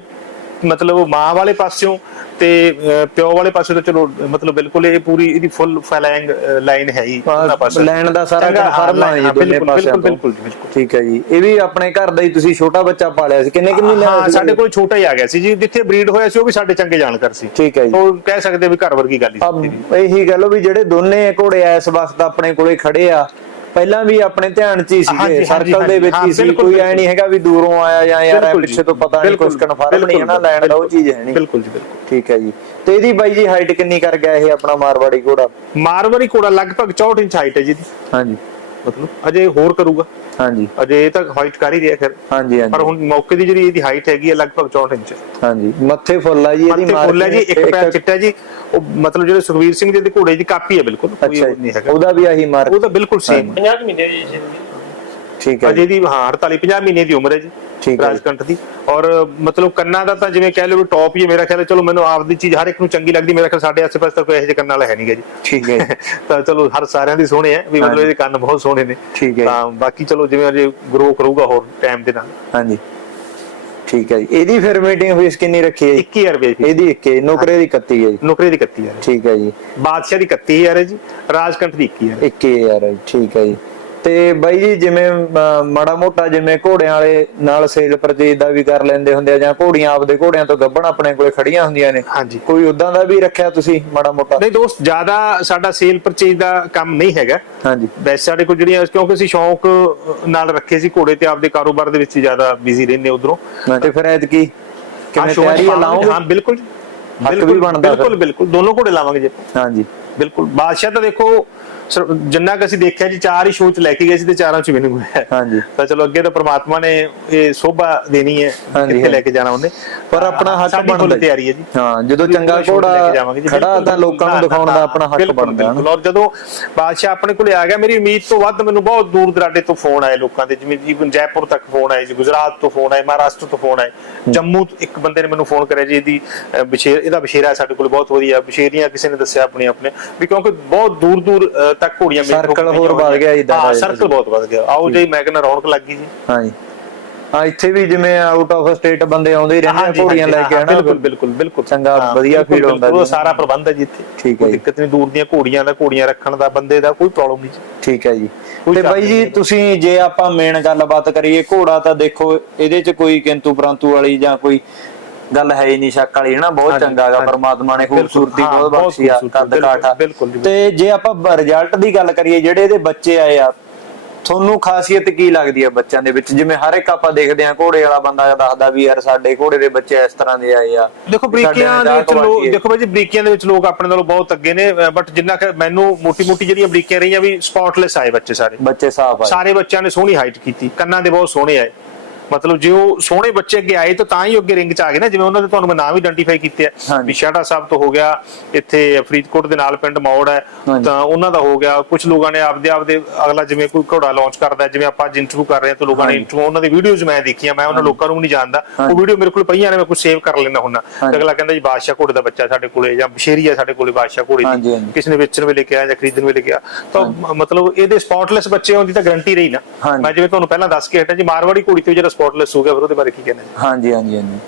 ਮਤਲਬ ਮਾਂ ਵਾਲੇ ਪਾਸਿਓਂ ਤੇ ਪਿਓ ਵਾਲੇ ਪਾਸੇ ਤਾਂ ਚਲੋ ਮਤਲਬ ਬਿਲਕੁਲ ਇਹ ਪੂਰੀ ਇਹਦੀ ਫੁੱਲ ਫੈਲੈਂਗ ਲਾਈਨ ਹੈ ਹੀ ਉਹਨਾਂ ਪਾਸੇ ਲੈਣ ਦਾ ਸਾਰਾ ਕਨਫਰਮ ਹੈ ਜੀ ਦੋਨੇ ਬਿਲਕੁਲ, ਪਾਸਿਆਂ ਤੋਂ। ਬਿਲਕੁਲ ਬਿਲਕੁਲ ਠੀਕ ਹੈ ਜੀ। ਇਹ ਵੀ ਆਪਣੇ ਘਰ ਦਾ ਹੀ ਤੁਸੀਂ ਛੋਟਾ ਬੱਚਾ ਪਾਲਿਆ ਸੀ। ਕਿੰਨੇ ਕਿੰਨੇ ਮਹੀਨੇ ਹਾਂ ਸਾਡੇ ਕੋਲ ਛੋਟਾ ਹੀ ਆ ਗਿਆ ਸੀ ਜੀ ਜਿੱਥੇ ਬਰੀਡ ਹੋਇਆ ਸੀ ਉਹ ਵੀ ਸਾਡੇ ਚੰਗੇ ਜਾਣਕਾਰ ਸੀ। ਠੀਕ ਹੈ ਜੀ। ਉਹ ਕਹਿ ਸਕਦੇ ਵੀ ਘਰ ਵਰਗੀ ਗੱਲ ਹੀ ਸੀ ਇਹੀ ਗੱਲ ਵੀ ਜਿਹੜੇ ਦੋਨੇ ਘੋੜੇ ਇਸ ਵਕਤ ਆਪਣੇ ਕੋਲੇ ਖੜੇ ਆ ਪਹਿਲਾਂ ਵੀ ਆਪਣੇ ਧਿਆਨ 'ਚ ਹੀ ਸੀਗੇ ਸਰਕਲ ਦੇ ਵਿੱਚ ਹਾਂ, ਸੀ ਕੋਈ ਐ। ਨਹੀਂ ਹੈਗਾ ਵੀ ਦੂਰੋਂ ਆਇਆ ਜਾਂ ਯਾਰ ਪਿੱਛੇ ਤੋਂ ਪਤਾ ਨਹੀਂ ਕੁਝ ਕਨਫਰਮ ਨਹੀਂ ਹੈ ਨਾ ਲੈਣ ਦਾ ਉਹ ਚੀਜ਼ ਹੈ ਨਹੀਂ। ਬਿਲਕੁਲ ਜੀ ਬਿਲਕੁਲ। ਠੀਕ ਹੈ ਜੀ। ਤੇ ਇਹਦੀ ਬਾਈ ਜੀ ਹਾਈਟ ਕਿੰਨੀ ਕਰ ਗਿਆ ਇਹ ਆਪਣਾ ਮਾਰਵਾੜੀ ਘੋੜਾ? ਮਾਰਵਾੜੀ ਘੋੜਾ ਲਗਭਗ 64 ਇੰਚ ਹਾਈਟ ਹੈ ਜੀ। ਹਾਂਜੀ। ਮਤਲਬ ਅਜੇ ਹੋਰ ਕਰੂਗਾ। ਹਾਂਜੀ। ਅਜੇ ਇਹ ਤਾਂ ਹਾਈਟ ਕਰ ਹੀ ਰਿਹਾ ਖੈਰ। ਹਾਂਜੀ ਪਰ ਹਾਂਜੀ ਹੁਣ ਮੌਕੇ ਦੀ ਜਿਹੜੀ ਇਹਦੀ ਹਾਈਟ ਹੈਗੀ ਹੈ ਲਗਭਗ 64 ਇੰਚ। ਹਾਂਜੀ। ਮੱਥੇ ਫੁੱਲ ਆ ਜੀ ਇਹਦੀ ਮੱਥੇ ਫੁੱਲ ਹੈ ਜੀ ਇੱਕ ਪੈਰ ਚਿੱਟਾ ਜੀ ਉਹ ਮਤਲਬ ਜਿਹੜੇ ਸੁਖਵੀਰ ਸਿੰਘ ਜੀ ਦੇ ਘੋੜੇ ਦੀ ਕਾਪੀ ਹੈ ਬਿਲਕੁਲ ਕੋਈ ਨਹੀਂ ਹੈਗਾ। ਉਹਦਾ ਵੀ ਆਹੀ ਮਾਰ ਉਹ ਤਾਂ ਬਿਲਕੁਲ ਸੇਮ ਪੰਜਾਹ ਕੁ ਮਹੀਨੇ ਦੀ ਜੀ ਠੀਕ ਹੈ ਅਜੇ ਦੀ ਹਾਂ 48 50 ਮਹੀਨੇ ਦੀ ਉਮਰ ਹੈ ਜੀ। ਰਾਜਕੰਠ ਦੀ ਔਰ ਮਤਲਬ ਕੰਨਾਂ ਦਾ ਤਾਂ ਜਿਵੇਂ ਕਹਿ ਲਓ ਟੌਪ ਹੀ ਮੇਰਾ ਖਿਆਲ ਹੈ ਚਲੋ ਮੈਨੂੰ ਆਪਦੀ ਚੀਜ਼ ਹਰ ਇੱਕ ਨੂੰ ਚੰਗੀ ਲੱਗਦੀ ਮੇਰਾ ਖਿਆਲ ਸਾਡੇ ਆਸ-ਪਾਸ ਤਾਂ ਕੋਈ ਇਹੋ ਜਿਹੇ ਕੰਨਾਂ ਵਾਲਾ ਹੈ ਨਹੀਂਗਾ ਜੀ ਠੀਕ ਹੈ ਜੀ, ਤਾਂ ਚਲੋ ਹਰ ਸਾਰਿਆਂ ਦੀ ਸੋਹਣੇ ਹੈ ਵੀ ਮਤਲਬ। ਇਹਦੇ ਕੰਨ ਬਹੁਤ ਸੋਹਣੇ ਨੇ ਠੀਕ ਹੈ ਜੀ। ਤਾਂ ਬਾਕੀ ਚਲੋ ਜਿਵੇਂ ਅਜੇ ਗਰੋ ਕਰੂਗਾ ਹੋਰ ਟਾਈਮ ਦੇ ਨਾਲ ਹਾਂਜੀ ਠੀਕ ਹੈ ਜੀ ਇਹਦੀ ਫਿਰ ਮੀਟਿੰਗ ਫੀਸ ਕਿੰਨੀ ਰੱਖੀ ਹੈ ਜੀ 21000 ਰੁਪਏ ਫੀਸ ਇਹਦੀ 21 ਨੌਕਰੇ ਦੀ 31 ਹੈ ਜੀ ਨੌਕਰੀ ਦੀ 31000 ਠੀਕ ਹੈ ਜੀ ਬਾਦਸ਼ਾਹ ਦੀ 31000 ਹੈ ਜੀ ਰਾਜਕੰਠ ਦੀ 21000 21000 ਹੈ ਜੀ, ਠੀਕ ਹੈ ਜੀ ਤੇ ਬਾਈ ਜੀ ਜਿਵੇਂ ਮਾੜਾ ਮੋਟਾ ਜਿਵੇਂ ਘੋੜਿਆਂ ਵਾਲੇ ਨਾਲ ਸੇਲ ਪਰਚੇਜ ਦਾ ਵੀ ਕਰ ਲੈਂਦੇ ਹੁੰਦੇ ਆ ਜਾਂ ਘੋੜੀਆਂ ਆਪਦੇ ਘੋੜਿਆਂ ਤੋਂ ਗੱਭਣ ਆਪਣੇ ਕੋਲੇ ਖੜੀਆਂ ਹੁੰਦੀਆਂ ਨੇ। ਹਾਂਜੀ। ਕੋਈ ਉਦਾਂ ਦਾ ਵੀ ਰੱਖਿਆ ਤੁਸੀਂ ਮਾੜਾ ਮੋਟਾ? ਨਹੀਂ ਦੋਸਤ ਜ਼ਿਆਦਾ ਸਾਡਾ ਸੇਲ ਪਰਚੇਜ ਦਾ ਕੰਮ ਨਹੀਂ ਹੈਗਾ। ਹਾਂਜੀ। ਵੈਸੇ ਸਾਡੇ ਕੋਲ ਜਿਹੜੀਆਂ ਕਿਉਂਕਿ ਅਸੀਂ ਸ਼ੌਂਕ ਨਾਲ ਰੱਖੇ ਸੀ ਘੋੜੇ ਤੇ ਆਪਦੇ ਕਾਰੋਬਾਰ ਦੇ ਵਿੱਚ ਜ਼ਿਆਦਾ ਬਿਜ਼ੀ ਰਹਿੰਦੇ ਉਧਰੋਂ। ਤੇ ਫਿਰ ਐਤਕੀ ਕਿਵੇਂ ਤਿਆਰੀ ਲਾਉਂਗੇ ਹਾਂ ਬਿਲਕੁਲ ਬਿਲਕੁਲ। ਬਿਲਕੁਲ ਬਿਲਕੁਲ। ਦੋਨੋਂ ਘੋੜੇ ਲਾਵਾਂਗੇ ਜੀ। ਹਾਂਜੀ। ਬਿਲਕੁਲ। ਬਾਦਸ਼ਾਹ ਤਾਂ ਦੇਖੋ ਸਰ- ਜਿੰਨਾ ਕਿ ਅਸੀਂ ਦੇਖਿਆ ਜੀ ਚਾਰ ਹੀ ਸ਼ੋਅ ਚ ਲੈ ਕੇ ਗਏ ਸੀ ਤੇ ਚਾਰਾਂ ਚ ਵਿਨ ਹੋਇਆ। ਹਾਂਜੀ। ਤਾਂ ਚਲੋ ਅੱਗੇ ਤਾਂ ਪ੍ਰਮਾਤਮਾ ਨੇ ਇਹ ਸੋਭਾ ਦੇਣੀ ਹੈ ਹਾਂਜੀ, ਕਿੱਥੇ ਲੈ। ਕੇ ਜਾਣਾ ਉਹਨੇ। ਪਰ ਆਪਣਾ ਹੱਕ ਸਾਡੀ ਜੀ। ਤਿਆਰੀ ਹੈ ਜੀ। ਹਾਂ ਜਦੋਂ ਚੰਗਾ ਪੂਰਾ ਸ਼ੌਕ ਲੈ ਕੇ ਜਾਵਾਂਗੇ ਘੋੜਾ ਜੀ, ਖੜਾ ਬਿਲਕੁਲ, ਤਾਂ ਲੋਕਾਂ ਨੂੰ ਦਿਖਾਉਣ ਦਾ ਆਪਣਾ ਹੱਕ ਬਿਲਕੁਲ, ਬਣਦਾ ਹੈ ਬਿਲਕੁਲ। ਔਰ ਜਦੋਂ ਬਾਦਸ਼ਾਹ ਆਪਣੇ ਕੋਲੇ ਆ ਗਿਆ ਮੇਰੀ ਉਮੀਦ ਤੋਂ ਵੱਧ ਮੈਨੂੰ ਬਹੁਤ ਦੂਰ ਦਰਾਡੇ ਤੋਂ ਫੋਨ ਆਏ ਲੋਕਾਂ ਦੇ ਜਿਵੇਂ ਜੀਵਨ ਜੈਪੁਰ ਤੱਕ ਫੋਨ ਆਏ ਜੀ ਗੁਜਰਾਤ ਤੋਂ ਫੋਨ ਆਏ ਮਹਾਰਾਸ਼ਟਰ ਤੋਂ ਫੋਨ ਆਏ। ਜੰਮੂ ਤੋਂ ਇੱਕ ਬੰਦੇ ਨੇ ਮੈਨੂੰ ਫੋਨ ਕਰਿਆ ਜੀ ਇਹਦੀ ਅਹ, ਬਸ਼ੇਰ ਇਹਦਾ ਬਸ਼ੇਰਾ ਸਾਡੇ ਕੋਲ ਬਹੁਤ ਵਧੀਆ ਬਸ਼ੇਰੀਆਂ ਕਿਸੇ ਨੇ ਦੱਸਿਆ ਆਪਣੇ ਆਪਣੇ ਵੀ ਕਿਉਂਕਿ ਬਹੁਤ ਦੂਰ ਦੂਰ ਤੱਕ ਘੋੜੀਆਂ ਮੇਰੇ ਕੋਲ Circle ਹੋਰ ਵੱਧ ਗਿਆ ਜੀ ਹਾਂ ਜੀ। ਸਰਕਲ ਬਹੁਤ ਵੱਧ ਗਿਆ। ਆਓ ਜੀ ਮੈਂ ਕਹਿੰਦਾ ਰੌਣਕ ਲੱਗ ਗਈ ਜੀ। ਹਾਂਜੀ। ਹਾਂ ਇੱਥੇ ਵੀ ਜਿਵੇਂ ਆਊਟ ਆਫ ਸਟੇਟ ਬੰਦੇ ਆਉਂਦੇ ਹੀ ਰਹਿੰਦੇ ਆ ਘੋੜੀਆਂ ਲੈ ਕੇ ਹਾਂ, ਆਣਾ ਬਿਲਕੁਲ ਬਿਲਕੁਲ ਬਿਲਕੁਲ। ਚੰਗਾ, ਹਾਂ, ਵਧੀਆ feel ਹੁੰਦਾ ਬਿਲਕੁਲ, ਉਹ ਜੀ। ਸਾਰਾ ਪ੍ਰਬੰਧ ਹੈ ਜੀ ਇੱਥੇ। ਠੀਕ ਹੈ ਜੀ। ਦਿੱਕਤ ਨਹੀਂ ਦੂਰ ਦੀਆਂ ਘੋੜੀਆਂ ਦਾ ਘੋੜੀਆਂ ਰੱਖਣ ਦਾ ਬੰਦੇ ਦਾ ਕੋਈ ਪ੍ਰੋਬਲਮ ਨਹੀਂ ਜੀ। ਠੀਕ ਹੈ ਜੀ। ਤੇ ਬਾਈ ਜੀ। ਤੁਸੀਂ ਜੇ ਆਪਾਂ ਮੇਨ ਗੱਲਬਾਤ ਕਰੀਏ ਘੋੜਾ ਤਾਂ ਦੇਖੋ ਇਹਦੇ 'ਚ ਕੋਈ ਕਿੰਤੂ ਪਰੰਤੂ ਵਾਲੀ ਜਾਂ ਕੋਈ ਗੱਲ ਹੈ ਹੀ ਨਹੀਂ ਸ਼ੱਕ ਵਾਲੀ ਹੈ ਨਾ ਬਹੁਤ ਚੰਗਾ ਹੈਗਾ ਹਾਂਜੀ। ਪਰਮਾਤਮਾ ਨੇ ਖੂਬਸੂਰਤੀ ਬਹੁਤ ਬਖਸ਼ੀ ਆ ਕੱਦ ਕਾਠਾ। ਤੇ ਜੇ ਆਪਾਂ ਰਿਜ਼ਲਟ ਦੀ ਗੱਲ ਕਰੀਏ ਜਿਹੜੇ ਇਹਦੇ ਬੱਚੇ ਆਏ ਆ ਤੁਹਾਨੂੰ ਖਾਸੀਅਤ ਕੀ ਲੱਗਦੀ ਹੈ ਬੱਚਿਆਂ ਦੇ ਵਿੱਚ? ਜਿਵੇਂ ਹਰ ਇੱਕ ਆਪਾਂ ਦੇਖਦੇ ਆ ਘੋੜੇ ਵਾਲਾ ਬੰਦਾ ਦੱਸਦਾ ਵੀ ਯਾਰ ਸਾਡੇ ਘੋੜੇ ਦੇ ਬੱਚੇ ਇਸ ਤਰ੍ਹਾਂ ਦੇ ਆਏ ਆ। ਦੇਖੋ ਬਰੀਕੀਆਂ ਦੇ ਵਿੱਚ ਲੋਕ। ਦੇਖੋ ਭਾਈ ਜੀ ਬਰੀਕੀਆਂ ਦੇ ਵਿੱਚ ਲੋਕ ਆਪਣੇ ਨਾਲੋਂ ਬਹੁਤ ਅੱਗੇ ਨੇ ਬਟ ਜਿੰਨਾ ਕਿ ਮੈਨੂੰ ਮੋਟੀ ਮੋਟੀ ਜਿਹੜੀਆਂ ਬਰੀਕੀਆਂ ਰਹੀਆਂ ਵੀ ਸਪੌਟਲੈਸ ਆਏ ਬੱਚੇ ਸਾਰੇ। ਬੱਚੇ ਸਾਫ਼ ਆ ਸਾਰੇ ਬੱਚਿਆਂ ਨੇ ਸੋਹਣੀ ਹਾਈਟ ਕੀਤੀ ਕੰਨਾਂ ਦੇ ਬਹੁਤ ਸੋਹਣੇ ਆਏ। ਮਤਲਬ ਜੇ ਉਹ ਸੋਹਣੇ ਬੱਚੇ ਅੱਗੇ ਆਏ ਤਾਂ ਤਾਂ ਹੀ ਅੱਗੇ ਰਿੰਗ ਚ ਆ ਗਏ ਨਾ ਜਿਵੇਂ ਉਹਨਾਂ ਦੇ ਤੁਹਾਨੂੰ ਮੈਂ ਨਾਮ ਵੀ ਆਇਡੈਂਟੀਫਾਈ ਕੀਤੇ ਆ। ਵੀ ਸ਼ਾਹੜਾ ਸਾਹਿਬ ਤੋਂ ਹੋ ਗਿਆ ਇੱਥੇ ਫਰੀਦਕੋਟ ਦੇ ਨਾਲ ਪਿੰਡ ਮੌੜ ਹੈ। ਤਾਂ ਉਹਨਾਂ ਦਾ ਹੋ ਗਿਆ ਕੁਝ ਲੋਕਾਂ ਨੇ ਆਪਦੇ ਆਪਦੇ ਅਗਲਾ ਜਿਵੇਂ ਕੋਈ ਘੋੜਾ ਲਾਂਚ ਕਰਦਾ ਹੈ, ਜਿਵੇਂ ਆਪਾਂ ਅੱਜ ਇੰਟਰਵਿਊ ਕਰ ਰਹੇ ਹਾਂ ਤਾਂ ਲੋਕਾਂ ਨੇ। ਇੰਟਰਵਿਊ ਉਹਨਾਂ ਦੀ ਵੀਡੀਓਜ਼ ਮੈਂ ਦੇਖੀਆਂ ਮੈਂ ਉਹਨਾਂ ਲੋਕਾਂ ਨੂੰ ਨਹੀਂ ਜਾਣਦਾ ਉਹ ਵੀਡੀਓ ਮੇਰੇ ਕੋਲ ਪਈਆਂ ਨੇ ਮੈਂ ਕੁਝ ਸੇਵ ਕਰ ਲੈਣਾ ਹੁੰਦਾ। ਅਗਲਾ ਕਹਿੰਦਾ ਜੀ ਬਾਦਸ਼ਾਹ ਘੋੜੇ ਦਾ ਬੱਚਾ ਸਾਡੇ ਕੋਲੇ ਜਾਂ ਬਸ਼ੇਰੀ ਹੈ ਸਾਡੇ ਕੋਲੇ ਬਾਦਸ਼ਾਹ ਘੋੜੇ ਦੀ। ਕਿਸੇ ਨੇ ਵੇਚਣ ਵੇਲੇ ਕਿਹਾ ਜਾਂ ਖਰੀਦਣ ਵੇਲੇ ਕਿਹਾ ਤਾਂ ਮਤਲਬ ਇਹਦੇ ਸਪੌਟਲੈਸ ਬੱਚੇ ਹੋਣ ਦੀ ਤਾਂ ਗਾਰੰਟੀ ਰਹੀ ਨਾ। ਮੈਂ ਜਿਵੇਂ ਤੁਹਾਨੂੰ ਪਹਿਲਾਂ ਦੱਸ ਕੇ ਹਟਿਆ ਜੀ ਮਾਰਵਾੜੀ ਘੋੜੀ ਤੇ ਜਿਹੜਾ ਸਪੌਟਲੈਸ ਹੋ ਗਿਆ ਫਿਰ ਉਹਦੇ ਬਾਰੇ ਕੀ ਕਹਿਣਾ ਜੀ ਹਾਂਜੀ ਹਾਂਜੀ ਹਾਂਜੀ।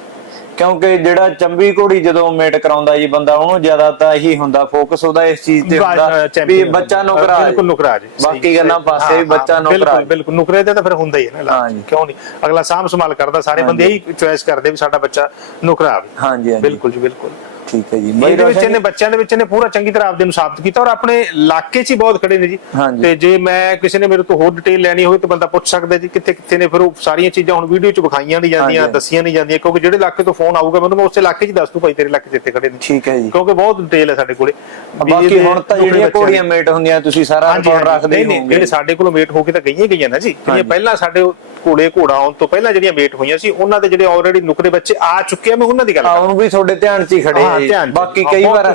ਕਿਉਂਕਿ ਜਿਹੜਾ ਚੰਬੀ ਘੋੜੀ ਜਦੋਂ ਮੇਟ ਕਰਾਉਂਦਾ ਜੀ ਬੰਦਾ ਉਹਨੂੰ ਜ਼ਿਆਦਾ ਤਾਂ ਇਹੀ ਹੁੰਦਾ ਫੋਕਸ ਉਹਦਾ ਇਸ ਚੀਜ਼ ਤੇ ਹੁੰਦਾ ਵੀ ਬੱਚਾ ਨੁਕਰਾ। ਬਿਲਕੁਲ ਨੁਕਰਾ ਜੀ ਬਾਕੀ ਗੱਲਾਂ ਪਾਸੇ ਵੀ ਬੱਚਾ ਨੁਕਰਾ ਬਿਲਕੁਲ। ਬਿਲਕੁਲ ਨੁਕਰੇ ਤੇ ਤਾਂ ਫਿਰ ਹੁੰਦਾ ਹੀ ਹੈ ਨਾ। ਕਿਉਂ ਨਹੀਂ? ਅਗਲਾ ਸਾਂਭ ਸੰਭਾਲ ਕਰਦਾ ਸਾਰੇ ਬੰਦੇ ਇਹੀ ਚੁਆਇਸ ਕਰਦੇ ਵੀ ਸਾਡਾ ਬੱਚਾ ਨੁਕਰਾ ਆਵੇ ਹਾਂਜੀ ਹਾਂਜੀ। ਬਿਲਕੁਲ ਜੀ ਬਿਲਕੁਲ। ਠੀਕ ਹੈ ਜੀ। ਬਾਈ ਇਹਦੇ ਵਿੱਚ ਇਹਨੇ ਬੱਚਿਆਂ ਦੇ ਵਿੱਚ ਇਹਨੇ ਪੂਰਾ ਚੰਗੀ ਤਰ੍ਹਾਂ ਆਪਦੇ ਨੂੰ ਸਾਬਤ ਕੀਤਾ ਔਰ ਆਪਣੇ ਇਲਾਕੇ 'ਚ ਹੀ ਬਹੁਤ ਖੜੇ ਨੇ ਜੀ। ਤੇ ਜੇ ਮੈਂ ਕਿਸੇ ਨੇ ਮੇਰੇ ਤੋਂ ਹੋਰ ਡਿਟੇਲ ਲੈਣੀ ਹੋਵੇ ਤਾਂ ਬੰਦਾ ਪੁੱਛ ਸਕਦਾ ਜੀ ਕਿੱਥੇ ਕਿੱਥੇ ਨੇ ਫਿਰ ਉਹ ਸਾਰੀਆਂ ਚੀਜ਼ਾਂ ਹੁਣ ਵੀਡੀਓ 'ਚ ਵਿਖਾਈਆਂ ਨਹੀਂ ਜਾਂਦੀਆਂ। ਦੱਸੀਆਂ ਨਹੀਂ ਜਾਂਦੀਆਂ ਕਿਉਂਕਿ ਜਿਹੜੇ ਇਲਾਕੇ ਤੋਂ ਫੋਨ ਆਊਗਾ ਮੈਨੂੰ ਮੈਂ ਉਸੇ ਇਲਾਕੇ 'ਚ ਦੱਸ ਦੂ ਭਾਈ ਤੇਰੇ ਇਲਾਕੇ 'ਚ ਇੱਥੇ ਖੜੇ ਨੇ। ਠੀਕ ਹੈ ਜੀ। ਕਿਉਂਕਿ ਬਹੁਤ ਡਿਟੇਲ ਹੈ ਸਾਡੇ ਕੋਲੇ। ਬਾਕੀ ਹੁਣ ਤਾਂ ਜਿਹੜੀਆਂ ਘੋੜੀਆਂ ਮੇਟ ਹੁੰਦੀਆਂ ਤੁਸੀਂ ਸਾਰਾ ਰਿਕਾਰਡ ਰੱਖਦੇ ਹੀ ਜਿਹੜੇ ਸਾਡੇ ਕੋਲੋਂ ਮੇਟ ਹੋ ਕੇ ਤਾਂ ਗਈਆਂ ਗਈਆਂ ਨਾ ਜੀ। ਜਿਹੜੀਆਂ। ਪਹਿਲਾਂ ਸਾਡੇ ਘੋੜੇ ਘੋੜਾ ਆਉਣ ਤੋਂ ਪਹਿਲਾਂ ਜਿਹੜੀਆਂ ਮੇਟ ਹੋਈਆਂ ਸੀ ਉਹਨਾਂ ਦੇ ਜਿਹੜੇ ਆਲਰੇਡੀ ਨੁਕਰੇ ਬੱਚੇ ਆ ਚੁੱਕੇ ਆ ਮੈਂ ਉਹਨਾਂ ਦੀ ਗੱਲ ਆ ਕਰ ਉਹ ਵੀ ਤੁਹਾਡੇ ਧਿਆਨ 'ਚ ਹੀ ਖੜੇ ਹਾਂ, ਆ ਜੀ। ਬਾਕੀ ਹਾਂ, ਕਈ ਵਾਰ।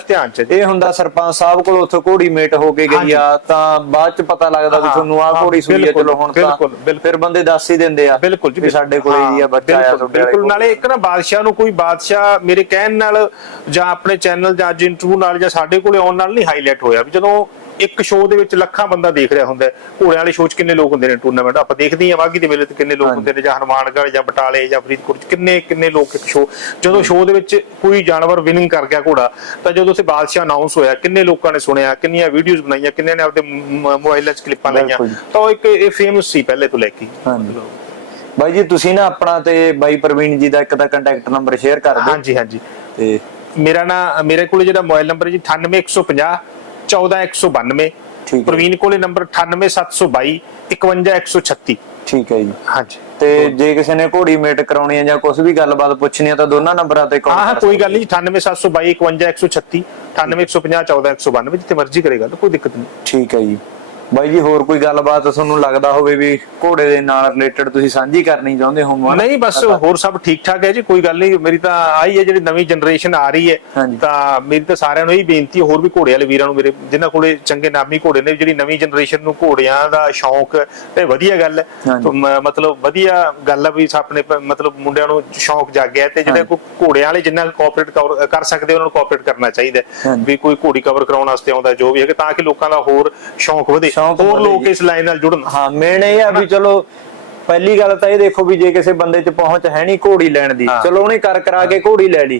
ਇਹ ਹੁੰਦਾ ਸਰਪੰਚ ਸਾਹਿਬ ਕੋਲ ਉੱਥੇ ਘੋੜੀ ਮੇਟ ਹੋ ਕੇ ਗਈ ਆ ਤਾਂ ਬਾਅਦ 'ਚ ਪਤਾ ਲੱਗਦਾ ਵੀ ਹਾਂ, ਤੁਹਾਨੂੰ ਹਾਂ, ਘੋੜੀ ਸੂਈ ਆ ਚਲੋ ਹੁਣ ਤਾਂ। ਫਿਰ ਬੰਦੇ ਦੱਸ ਹੀ ਦਿੰਦੇ ਆ ਬਿਲਕੁਲ ਜੀ ਸਾਡੇ ਕੋਲੇ ਜੀ ਆ ਬੱਚਾ ਆਇਆ ਬਿਲਕੁਲ। ਨਾਲੇ ਇੱਕ ਨਾ ਬਾਦਸ਼ਾਹ ਨੂੰ ਕੋਈ ਬਾਦਸ਼ਾਹ ਮੇਰੇ ਕਹਿਣ ਨਾਲ ਜਾਂ ਆਪਣੇ ਚੈਨਲ ਜਾਂ ਅੱਜ ਇੰਟਰਵਿਊ ਨਾਲ ਜਾਂ ਸਾਡੇ ਕੋਲੇ ਆਉਣ ਨਾਲ ਨਹੀਂ ਹਾਈਲਾਈਟ ਹੋਇਆ ਵੀ ਜਦੋਂ ਇੱਕ ਸ਼ੋਅ ਦੇ ਵਿੱਚ ਲੱਖਾਂ ਬੰਦਾ ਦੇਖ ਰਿਹਾ ਹੁੰਦਾ ਘੋੜਿਆਂ ਵਾਲੇ ਸ਼ੋਅ 'ਚ ਕਿੰਨੇ ਲੋਕ ਹੁੰਦੇ ਨੇ ਟੂਰਨਾਮੈਂਟ ਆਪਾਂ ਦੇਖਦੇ ਹੀ ਵਾਗੀ ਦੇ ਮੇਲੇ ਤੇ ਕਿੰਨੇ ਲੋਕ। ਹੁੰਦੇ ਨੇ ਜਾਂ ਹਨੂਮਾਨਗੜ੍ਹ ਜਾਂ ਬਟਾਲੇ ਜਾਂ ਫਰੀਦਕੋਟ 'ਚ ਕਿੰਨੇ ਕਿੰਨੇ ਲੋਕ ਇੱਕ ਸ਼ੋਅ ਜਦੋਂ ਸ਼ੋਅ ਦੇ ਵਿੱਚ ਕੋਈ ਜਾਨਵਰ ਵਿਨਿੰਗ ਕਰ ਗਿਆ ਘੋੜਾ ਤਾਂ ਜਦੋਂ ਉੱਥੇ ਬਾਦਸ਼ਾਹ ਅਨਾਉਂਸ ਹੋਇਆ ਕਿੰਨੇ ਲੋਕਾਂ ਨੇ ਸੁਣਿਆ ਕਿੰਨੀਆਂ ਵੀਡੀਓਜ਼ ਬਣਾਈਆਂ ਕਿੰਨੇ ਨੇ ਆਪਦੇ ਮ- ਮੋਬਾਈਲਾਂ 'ਚ ਕਲਿੱਪਾਂ ਲਈਆਂ। ਤਾਂ ਉਹ ਇੱਕ ਇਹ ਫੇਮਸ ਸੀ ਪਹਿਲੇ ਤੋਂ ਲੈ ਕੇ। ਹਾਂਜੀ ਬਾਈ ਜੀ ਤੁਸੀਂ ਨਾ ਆਪਣਾ ਤੇ ਬਾਈ ਪ੍ਰਵੀਨ ਜੀ ਦਾ ਇੱਕ ਤਾਂ ਕੰਟੈਕਟ ਨੰਬਰ ਸ਼ੇਅਰ ਕਰ ਦਿਓ ਹਾਂਜੀ ਹਾਂਜੀ ਤੇ ਮੇਰਾ ਨਾ ਮੇਰੇ ਕੋਲੇ ਜਿਹੜਾ ਮੋਬਾਈਲ ਨੰਬਰ ਹੈ ਜੀ 98150 14192 ਠੀਕ ਹੈ। ਪ੍ਰਵੀਨ ਕੋਲੇ ਨੰਬਰ 98722 51136 ਠੀਕ ਹੈ ਜੀ। ਹਾਂਜੀ। ਤੇ ਜੇ ਕਿਸੇ ਨੇ ਘੋੜੀ ਮੇਟ ਕਰਾਉਣੀ ਹੈ ਜਾਂ ਕੁਝ ਵੀ ਗੱਲਬਾਤ ਪੁੱਛਣੀ ਹੈ ਤਾਂ ਦੋਨਾਂ ਨੰਬਰਾਂ ਤੇ ਕਾਲ ਹਾਂ ਹਾਂ ਕੋਈ ਗੱਲ ਨਹੀਂ 98722 51136 98150 14192 ਜਿੱਥੇ ਮਰਜ਼ੀ ਕਰੇਗਾ ਤਾਂ ਕੋਈ ਦਿੱਕਤ ਨਹੀਂ। ਠੀਕ ਹੈ ਜੀ। ਬਾਈ ਜੀ ਹੋਰ ਕੋਈ ਗੱਲਬਾਤ ਤੁਹਾਨੂੰ ਲੱਗਦਾ ਹੋਵੇ ਵੀ ਘੋੜੇ ਦੇ ਨਾਲ ਰਿਲੇਟਡ ਤੁਸੀਂ ਸਾਂਝੀ ਕਰਨੀ ਚਾਹੁੰਦੇ ਹੋ? ਨਹੀਂ ਬਸ ਹੋਰ ਸਭ ਠੀਕ ਠਾਕ ਹੈ ਜੀ ਕੋਈ ਗੱਲ ਨਹੀਂ ਮੇਰੀ ਤਾਂ ਆਈ ਹੈ ਜਿਹੜੀ ਨਵੀਂ ਜਨਰੇਸ਼ਨ ਆ ਰਹੀ ਹੈ। ਤਾਂ ਮੇਰੀ ਤਾਂ ਸਾਰਿਆਂ ਨੂੰ ਇਹ ਬੇਨਤੀ ਹੋਰ ਵੀ ਘੋੜੇ ਵਾਲੇ ਵੀਰਾਂ ਨੂੰ ਮੇਰੇ ਜਿਨ੍ਹਾਂ ਕੋਲੇ ਚੰਗੇ ਨਾਮੀ ਘੋੜੇ ਨੇ ਜਿਹੜੀ ਨਵੀਂ ਜਨਰੇਸ਼ਨ ਨੂੰ ਘੋੜਿਆਂ ਦਾ ਸ਼ੌਂਕ ਤੇ ਵਧੀਆ ਗੱਲ ਹੈ ਮਤਲਬ ਵਧੀਆ ਗੱਲ ਹੈ ਵੀ ਆਪਣੇ ਮਤਲਬ ਮੁੰਡਿਆਂ ਨੂੰ ਸ਼ੌਂਕ ਜਾਗਿਆ ਤੇ ਜਿਹੜੇ ਘੋੜਿਆਂ ਵਾਲੇ ਜਿੰਨਾ ਕੋਆਪਰੇਟ ਕਰ ਸਕਦੇ ਉਹਨਾਂ ਨੂੰ ਕੋਆਪਰੇਟ ਕਰਨਾ ਚਾਹੀਦਾ। ਵੀ ਕੋਈ ਘੋੜੀ ਕਵਰ ਕਰਾਉਣ ਵਾਸਤੇ ਆਉਂਦਾ ਜੋ ਵੀ ਹੈ ਤਾਂ ਕਿ ਲੋਕਾਂ ਦਾ ਹੋਰ ਸ਼ੌਂਕ ਵਧੇ ਸ਼ੌਂਕ ਹੋਰ ਲੋਕ। ਇਸ ਲਾਈਨ ਨਾਲ ਜੁੜਨ ਹਾਂ ਮੇਨ ਇਹ ਆ ਵੀ ਚਲੋ ਪਹਿਲੀ ਗੱਲ ਤਾਂ ਇਹ ਦੇਖੋ ਵੀ ਜੇ ਕਿਸੇ ਬੰਦੇ 'ਚ ਪਹੁੰਚ ਹੈ ਨਹੀਂ ਘੋੜੀ ਲੈਣ ਦੀ। ਚਲੋ ਉਹਨੇ ਕਰ ਕਰਾ ਕੇ ਘੋੜੀ ਲੈ ਲਈ।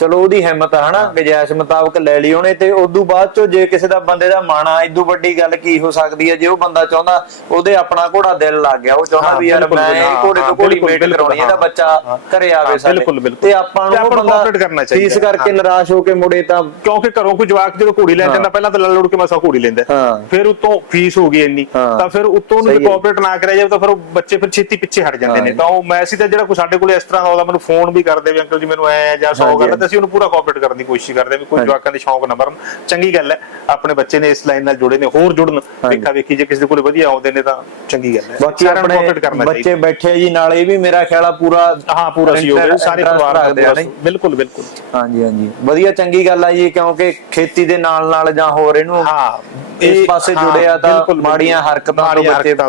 ਚਲੋ ਉਹਦੀ ਹਿੰਮਤ ਆ ਹਨਾ ਗੁਜਾਇਸ਼ ਮੁਤਾਬਕ ਲੈ ਲਈ ਉਹਨੇ ਤੇ ਉਦੋਂ ਬਾਅਦ ਚੋਂ ਜੇ ਕਿਸੇ ਦਾ ਬੰਦੇ ਦਾ ਮਨ ਆ ਇਦੋਂ ਵੱਡੀ ਗੱਲ ਕੀ ਹੋ ਸਕਦੀ ਹੈ ਜੇ ਉਹ ਬੰਦਾ ਚਾਹੁੰਦਾ ਉਹਦੇ ਆਪਣਾ ਘੋੜਾ ਦਿਲ ਲੱਗ ਗਿਆ ਉਹ ਚਾਹੁੰਦਾ ਵੀ ਯਾਰ ਮੈਂ ਘੋੜੇ ਤੋਂ ਘੋੜੀ ਮੇਟ ਕਰਾਉਣੀ ਇਹਦਾ ਬੱਚਾ ਘਰੇ ਆਵੇ ਸਾਡੇ। ਤੇ ਆਪਾਂ ਨੂੰ ਉਹ ਬੰਦਾ ਕਰਨਾ ਚਾਹੀਦਾ ਫੀਸ ਕਰਕੇ। ਨਿਰਾਸ਼ ਹੋ ਕੇ ਮੁੜੇ ਤਾਂ ਕਿਉਂਕਿ ਘਰੋਂ ਕੋਈ ਜਵਾਕ ਜਦੋਂ ਘੋੜੀ ਲੈਣ ਜਾਂਦਾ ਪਹਿਲਾਂ ਤਾਂ ਲੁੜ ਕੇ ਮਸਾ ਘੋੜੀ ਲੈਂਦਾ। ਫਿਰ ਉਤੋਂ ਫੀਸ ਹੋ ਗਈ ਇੰਨੀ। ਤਾਂ ਫਿਰ ਉਤੋਂ ਸਹੀ ਨੂੰ ਹੈ। ਕੋਆਪਰੇਟ ਨਾ ਕਰਿਆ ਜਾਵੇ ਤਾਂ ਫਿਰ ਉਹ ਬੱਚੇ ਫਿਰ ਛੇਤੀ ਪਿੱਛੇ ਹਟ ਜਾਂਦੇ ਨੇ। ਤਾਂ ਉਹ ਮੈਂ ਸੀ ਤਾਂ ਜਿਹੜਾ ਕੋਈ ਸਾਡੇ ਕੋਲੇ ਇਸ ਤਰ੍ਹਾਂ ਦਾ ਆਉਂਦਾ ਮੈਨੂੰ ਫੋਨ ਵੀ ਕਰਦੇ ਵੀ ਅੰਕਲ ਜੀ ਮੈਨੂੰ ਐ ਜਾਂ ਸੌ ਗੱਲ ਤਾਂ ਅਸੀਂ ਉਹਨੂੰ ਪੂਰਾ ਕੋਆਪਰੇਟ ਕਰਨ ਦੀ ਕੋਸ਼ਿਸ਼ ਕਰਦੇ ਵੀ ਕੋਈ। ਜਵਾਕਾਂ ਦੇ ਸ਼ੌਂਕ ਨਾ ਮਰਨ। ਚੰਗੀ ਗੱਲ ਹੈ ਆਪਣੇ ਬੱਚੇ ਨੇ ਇਸ ਲਾਈਨ ਨਾਲ ਜੁੜੇ ਨੇ ਹੋਰ ਜੁੜਨ। ਵੇਖਾ ਵੇਖੀ ਜੇ ਕਿਸੇ ਦੇ ਕੋਲੇ ਵਧੀਆ ਆਉਂਦੇ ਨੇ ਤਾਂ ਚੰਗੀ ਗੱਲ ਹੈ। ਬਾਕੀ ਆਪਣੇ ਬੱਚੇ ਬੈਠੇ ਜੀ ਨਾਲ ਇਹ ਵੀ ਮੇਰਾ ਖਿਆਲ ਆ ਪੂਰਾ ਹਾਂ ਪੂਰਾ ਸਹਿਯੋਗ ਹੈ ਸਾਰੇ ਪਰਿਵਾਰ ਰੱਖਦੇ ਆ? ਬਿਲਕੁਲ ਬਿਲਕੁਲ। ਹਾਂਜੀ ਹਾਂਜੀ। ਵਧੀਆ ਚੰਗੀ ਗੱਲ ਆ ਜੀ ਕਿਉਂਕਿ ਖੇਤੀ ਦੇ ਨਾਲ ਨਾਲ ਜਾਂ ਹੋਰ ਇਹਨੂੰ ਹਾਂ ਇਸ ਪਾਸੇ ਜੁੜਿਆ ਤਾਂ ਮਾੜੀਆਂ ਹਰਕਤਾਂ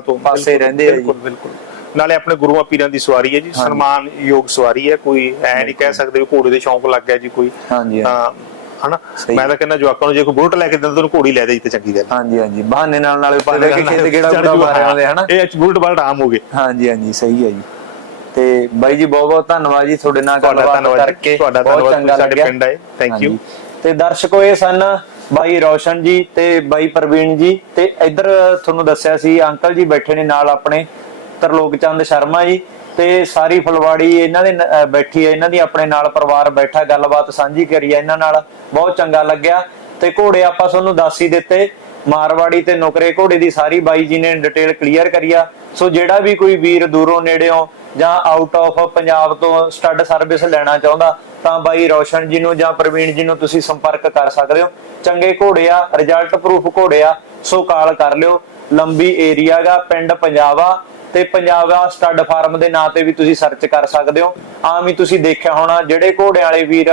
ਤੋਂ ਬੱਚੇ ਪਾਸੇ ਰਹਿੰਦੇ ਆ ਜੀ। ਬਿਲਕੁਲ ਬਿਲਕੁਲ। ਨਾਲੇ ਆਪਣੇ ਗੁਰੂਆਂ ਪੀਰਾਂ ਦੀ ਸਵਾਰੀ ਹੈ ਜੀ ਸਨਮਾਨਯੋਗ ਸਵਾਰੀ ਹੈ ਕੋਈ ਐ ਨਹੀਂ ਕਹਿ ਸਕਦੇ ਵੀ ਘੋੜੇ ਦੇ ਸ਼ੌਂਕ ਲੱਗ ਗਿਆ ਜੀ ਕੋਈ। ਹਾਂਜੀ, ਤਾਂ ਹਨਾ। ਮੈਂ ਤਾਂ ਕਹਿੰਦਾ ਜਵਾਕਾਂ ਨੂੰ ਜੇ ਕੋਈ ਬੁਲਟ ਲੈ ਕੇ ਦਿੰਦਾ ਤੈਨੂੰ ਘੋੜੀ ਲੈ ਦੇ ਤੇ ਚੰਗੀ ਗੱਲ ਹੈ। ਹਾਂਜੀ ਹਾਂਜੀ। ਬਹਾਨੇ ਨਾਲ ਨਾਲੇ ਪਤਾ ਕਿ ਖੇਤ ਕਿਹੜਾ ਚੜ੍ਹ ਬੁੜਾ ਮਾਰਿਆ ਹੁੰਦੇ ਹਨਾ? ਇਹ ਬੁਲਟ ਬਲਟ ਆਮ ਹੋ ਗਏ। ਹਾਂਜੀ ਹਾਂਜੀ। ਸਹੀ ਹੈ ਜੀ। ਤੇ ਬਾਈ ਜੀ ਬਹੁਤ ਬਹੁਤ ਧੰਨਵਾਦ ਜੀ ਤੁਹਾਡੇ ਨਾਲ ਗੱਲਬਾਤ ਕਰਕੇ। ਤੁਹਾਡਾ ਧੰਨਵਾਦ, ਸਾਡੇ। ਪਿੰਡ ਆਏ, you। ਹਾਂਜੀ। ਤੇ ਦਰਸ਼ਕੋ ਇਹ ਸਨ ਬਾਈ ਰੌਸ਼ਨ ਜੀ ਤੇ ਬਾਈ ਪ੍ਰਵੀਨ ਜੀ। ਤੇ ਇੱਧਰ ਤੁਹਾਨੂੰ ਦੱਸਿਆ ਸੀ ਅੰਕਲ ਜੀ ਬੈਠੇ ਨੇ ਨਾਲ ਆਪਣੇ। ਤਰਲੋਕ ਚੰਦ ਸ਼ਰਮਾ ਜੀ ਤੇ ਸਾਰੀ ਫਲਵਾੜੀ ਇਹਨਾਂ ਦੇ ਬੈਠੀ ਹੈ, ਇਹਨਾਂ ਦੀ ਆਪਣੇ ਨਾਲ ਪਰਿਵਾਰ ਬੈਠਾ, ਗੱਲਬਾਤ ਸਾਂਝੀ ਕਰੀ ਹੈ ਇਹਨਾਂ ਨਾਲ, ਬਹੁਤ ਚੰਗਾ ਲੱਗਿਆ। ਤੇ ਘੋੜੇ ਆਪਾਂ ਤੁਹਾਨੂੰ ਦੱਸ ਹੀ ਦਿੱਤੇ, ਮਾਰਵਾੜੀ ਤੇ ਨੁਕਰੇ ਘੋੜੇ ਦੀ ਸਾਰੀ ਬਾਈ ਜੀ ਨੇ ਡਿਟੇਲ ਕਲੀਅਰ ਕਰੀ ਸੋ ਜਿਹੜਾ ਵੀ ਕੋਈ ਵੀਰ ਦੂਰੋਂ ਨੇੜਿਓਂ ਜਾਂ ਆਊਟ ਆਫ ਪੰਜਾਬ ਤੋਂ ਸਟੱਡ ਸਰਵਿਸ ਲੈਣਾ ਚਾਹੁੰਦਾ, ਤਾਂ ਬਾਈ ਰੋਸ਼ਨ ਜੀ ਨੂੰ ਜਾਂ ਪ੍ਰਵੀਨ ਜੀ ਨੂੰ ਤੁਸੀਂ ਸੰਪਰਕ ਕਰ ਸਕਦੇ ਹੋ। ਚੰਗੇ ਘੋੜੇ ਆ ਰਿਜ਼ਲਟ ਪ੍ਰੂਫ ਘੋੜੇ ਆ, ਸੋ ਕਾਲ ਕਰ ਲਿਓ। ਲੰਬੀ ਏਰੀਆ ਗਾ, ਪਿੰਡ ਪੰਜਾਬਾ ਤੇ ਪੰਜਾਬਾ ਸਟੱਡ ਫਾਰਮ ਦੇ ਨਾਂ ਤੇ ਵੀ ਤੁਸੀਂ ਸਰਚ ਕਰ ਸਕਦੇ ਹੋ। ਆਮ ਹੀ ਤੁਸੀਂ ਦੇਖਿਆ ਹੋਣਾ, ਜਿਹੜੇ ਘੋੜਿਆਂ ਵਾਲੇ ਵੀਰ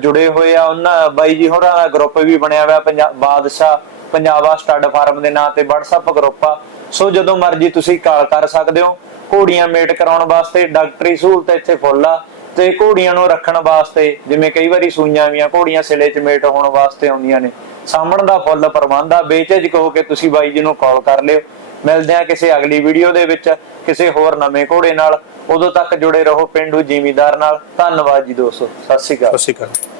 ਜੁੜੇ ਹੋਏ ਆ, ਉਹਨਾਂ, ਬਾਈ ਜੀ ਹੋਰਾਂ ਦਾ ਗਰੁੱਪ ਵੀ ਬਣਿਆ ਹੋਇਆ ਪੰਜਾਬ ਬਾਦਸ਼ਾਹ, ਪੰਜਾਬਾ ਸਟੱਡ ਫਾਰਮ ਦੇ ਨਾਂ ਤੇ WhatsApp ਗਰੁੱਪ ਆ। ਸੋ ਜਦੋਂ ਮਰਜ਼ੀ ਤੁਸੀਂ ਕਾਲ ਕਰ ਸਕਦੇ ਹੋ। ਘੋੜੀਆਂ ਮੇਟ ਕਰਾਉਣ ਵਾਸਤੇ ਡਾਕਟਰੀ ਸਹੂਲਤ ਇੱਥੇ ਫੁੱਲ ਆ ਤੇ ਘੋੜੀਆਂ ਨੂੰ ਰੱਖਣ ਵਾਸਤੇ, ਜਿਵੇਂ ਕਈ ਵਾਰੀ ਸੂਈਆਂ ਵੀਆਂ ਘੋੜੀਆਂ ਸਿਲੇ 'ਚ ਮੇਟ ਹੋਣ ਵਾਸਤੇ ਆਉਂਦੀਆਂ ਨੇ। ਸਾਹਮਣ ਦਾ ਫੁੱਲ ਪ੍ਰਬੰਧ ਆ, ਬੇਝਿਜਕ ਹੋ ਕੇ ਤੁਸੀਂ ਬਾਈ ਜੀ ਨੂੰ ਕਾਲ ਕਰ ਲਿਓ। ਮਿਲਦੇ ਆ ਕਿਸੇ ਅਗਲੀ ਵੀਡੀਓ ਦੇ ਵਿੱਚ, ਕਿਸੇ ਹੋਰ ਨਵੇਂ ਘੋੜੇ ਨਾਲ। ਉਦੋਂ ਤੱਕ ਜੁੜੇ ਰਹੋ ਪਿੰਡੂ ਜ਼ਿਮੀਦਾਰ ਨਾਲ। ਧੰਨਵਾਦ ਜੀ ਦੋਸਤੋ। ਸਤਿ ਸ਼੍ਰੀ ਅਕਾਲ। ਸਤਿ ਸ਼੍ਰੀ ਅਕਾਲ।